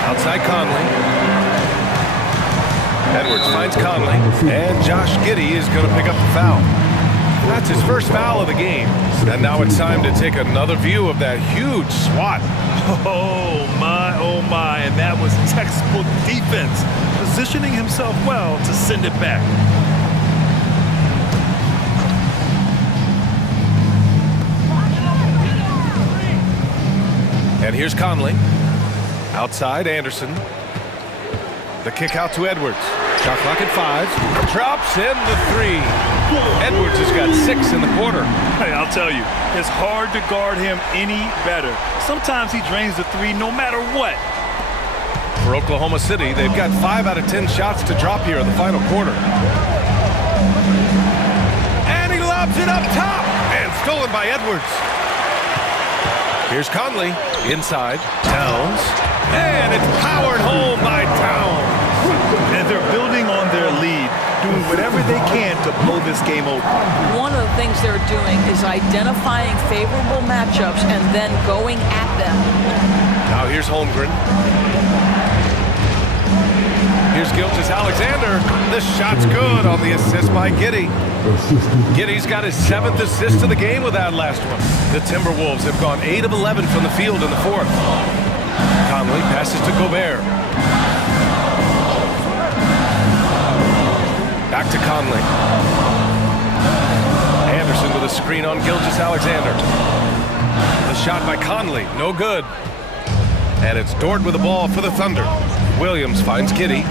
Outside Conley. Edwards finds Conley, and Josh Giddey is going to pick up the foul. That's his first foul of the game. And now it's time to take another view of that huge swat. Oh my, and that was textbook defense. Positioning himself well to send it back. And here's Conley. Outside, Anderson. The kick out to Edwards. Shot clock at 5. Drops in the 3. Edwards has got 6 in the quarter. Hey, I'll tell you, it's hard to guard him any better. Sometimes he drains the 3 no matter what. For Oklahoma City, they've got 5 out of 10 shots to drop here in the final quarter. And he lobs it up top. And stolen by Edwards. Here's Conley. Inside. Towns. And it's powered home by Towns. And they're building on their lead, doing whatever they can to blow this game open. One of the things they're doing is identifying favorable matchups and then going at them. Now here's Holmgren. Here's Gilgeous-Alexander. The shot's good on the assist by Giddey. Giddey's got his 7th assist of the game with that last one. The Timberwolves have gone 8 of 11 from the field in the 4th. Conley passes to Gobert. Back to Conley. Anderson with a screen on Gilgeous-Alexander. The shot by Conley, no good. And it's Dort with the ball for the Thunder. Williams finds Giddey.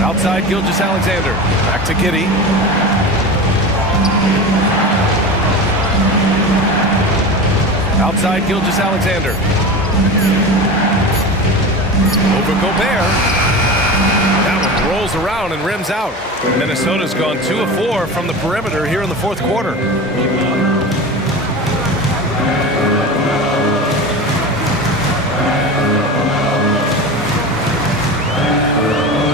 Outside Gilgeous-Alexander. Back to Giddey. Outside Gilgeous-Alexander. Over Gobert. That one rolls around and rims out. Minnesota's gone 2 of 4 from the perimeter here in the 4th quarter.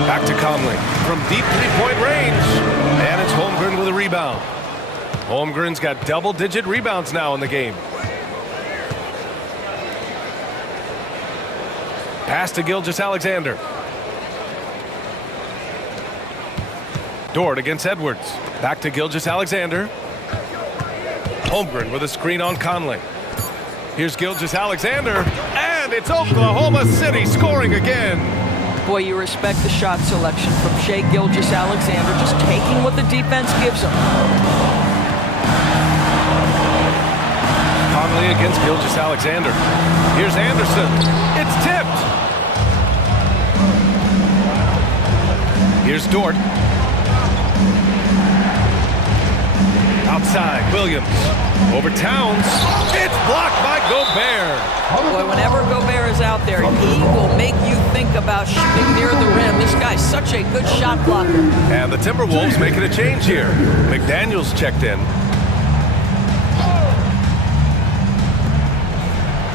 Back to Conley from deep 3-point range. And it's Holmgren with a rebound. Holmgren's got double-digit rebounds now in the game. Pass to Gilgeous-Alexander. Dort against Edwards. Back to Gilgeous-Alexander. Holmgren with a screen on Conley. Here's Gilgeous-Alexander. And it's Oklahoma City scoring again. Boy, you respect the shot selection from Shai Gilgeous-Alexander, just taking what the defense gives him. Conley against Gilgeous-Alexander. Here's Anderson. It's tipped. Here's Dort. Outside, Williams. Over Towns. It's blocked by Gobert. Boy, whenever Gobert is out there, he will make you think about shooting near the rim. This guy's such a good shot blocker. And the Timberwolves making a change here. McDaniels checked in.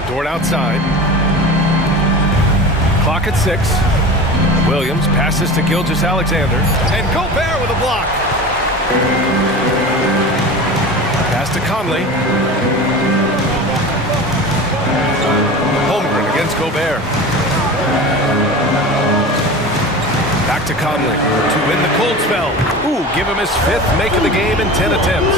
Dort outside. Clock at 6. Williams passes to Gilgeous-Alexander. And Gobert with a block. Pass to Conley. Holmgren against Gobert. Back to Conley to win the cold spell. Ooh, give him his 5th make of the game in 10 attempts.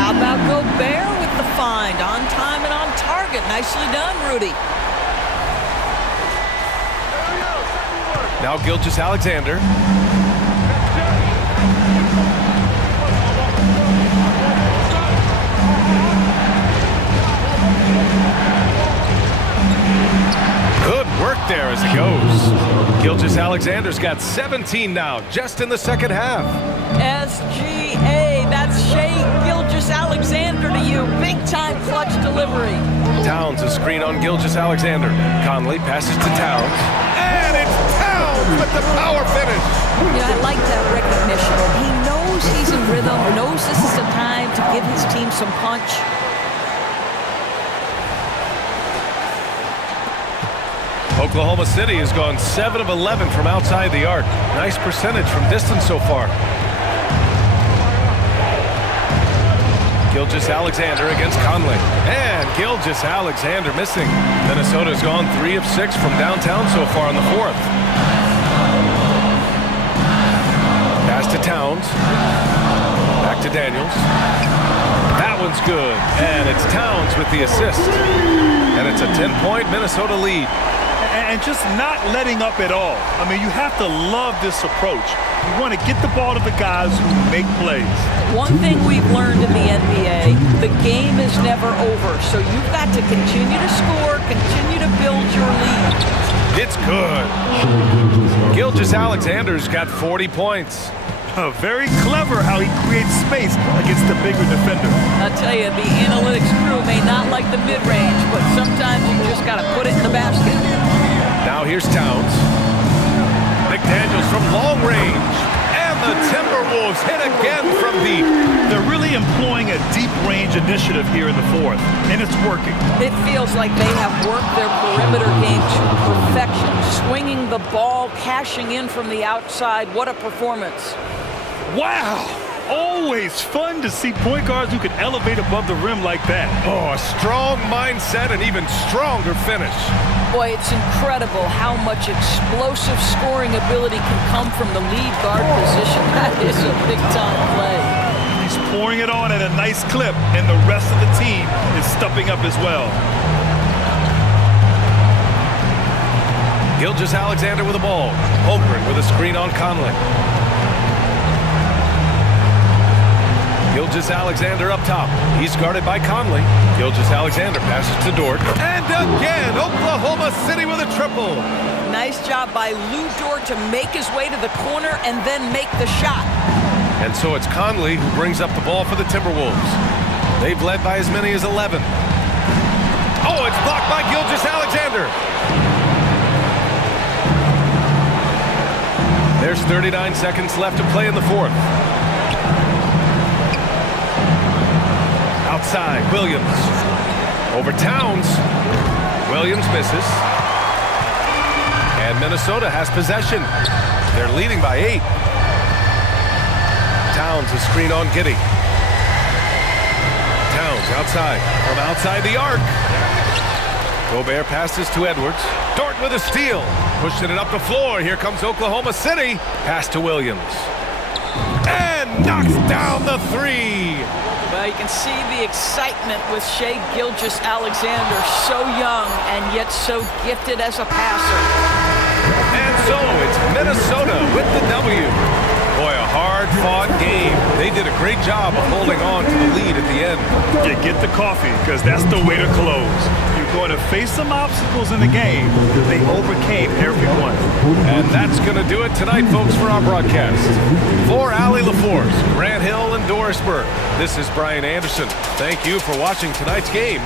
How about Gobert with the find? On time and on target. Nicely done, Rudy. Now Gilgeous-Alexander. right there as it goes. Gilgeous-Alexander's got 17 now, just in the second half. SGA, that's Shai Gilgeous-Alexander to you. Big-time clutch delivery. Towns a screen on Gilgeous-Alexander. Conley passes to Towns. And it's Towns with the power finish. You know, I like that recognition. He knows he's in rhythm, knows this is the time to give his team some punch. Oklahoma City has gone 7 of 11 from outside the arc. Nice percentage from distance so far. Gilgeous-Alexander against Conley. And Gilgeous-Alexander missing. Minnesota's gone 3 of 6 from downtown so far in the fourth. Pass to Towns. Back to Daniels. That one's good. And it's Towns with the assist. And it's a 10-point Minnesota lead. And just not letting up at all. I mean, you have to love this approach. You want to get the ball to the guys who make plays. One thing we've learned in the NBA, the game is never over. So you've got to continue to score, continue to build your lead. It's good. Gilgeous-Alexander's got 40 points. Very clever how he creates space against the bigger defender. I'll tell you, the analytics crew may not like the mid-range, but sometimes you just got to put it in the basket. Now here's Towns. McDaniels from long range. And the Timberwolves hit again from deep. They're really employing a deep range initiative here in the fourth, and it's working. It feels like they have worked their perimeter game to perfection. Swinging the ball, cashing in from the outside. What a performance. Wow! Always fun to see point guards who can elevate above the rim like that. Oh, a strong mindset and even stronger finish. Boy, it's incredible how much explosive scoring ability can come from the lead guard position. That is a big-time play. He's pouring it on at a nice clip, and the rest of the team is stepping up as well. Gilgeous-Alexander with the ball. Holmgren with a screen on Conley. Gilgeous-Alexander up top. He's guarded by Conley. Gilgeous-Alexander passes to Dort. And again, Oklahoma City with a triple. Nice job by Lou Dort to make his way to the corner and then make the shot. And so it's Conley who brings up the ball for the Timberwolves. They've led by as many as 11. Oh, it's blocked by Gilgeous-Alexander. There's 39 seconds left to play in the fourth. Outside, Williams. Over Towns. Williams misses. And Minnesota has possession. They're leading by 8. Towns a screen on Giddey. Towns outside. From outside the arc. Gobert passes to Edwards. Dort with a steal. Pushing it up the floor. Here comes Oklahoma City. Pass to Williams. And knocks down the 3. Well, you can see the excitement with Shai Gilgeous-Alexander, so young and yet so gifted as a passer. And so it's Minnesota with the W. Boy, a hard-fought game. They did a great job of holding on to the lead at the end. Yeah, get the coffee, because that's the way to close. You're going to face some obstacles in the game. They overcame every one. And that's going to do it tonight, folks, for our broadcast. For Allie LaForce, Grant Hill, and Doris Burke, this is Brian Anderson. Thank you for watching tonight's game.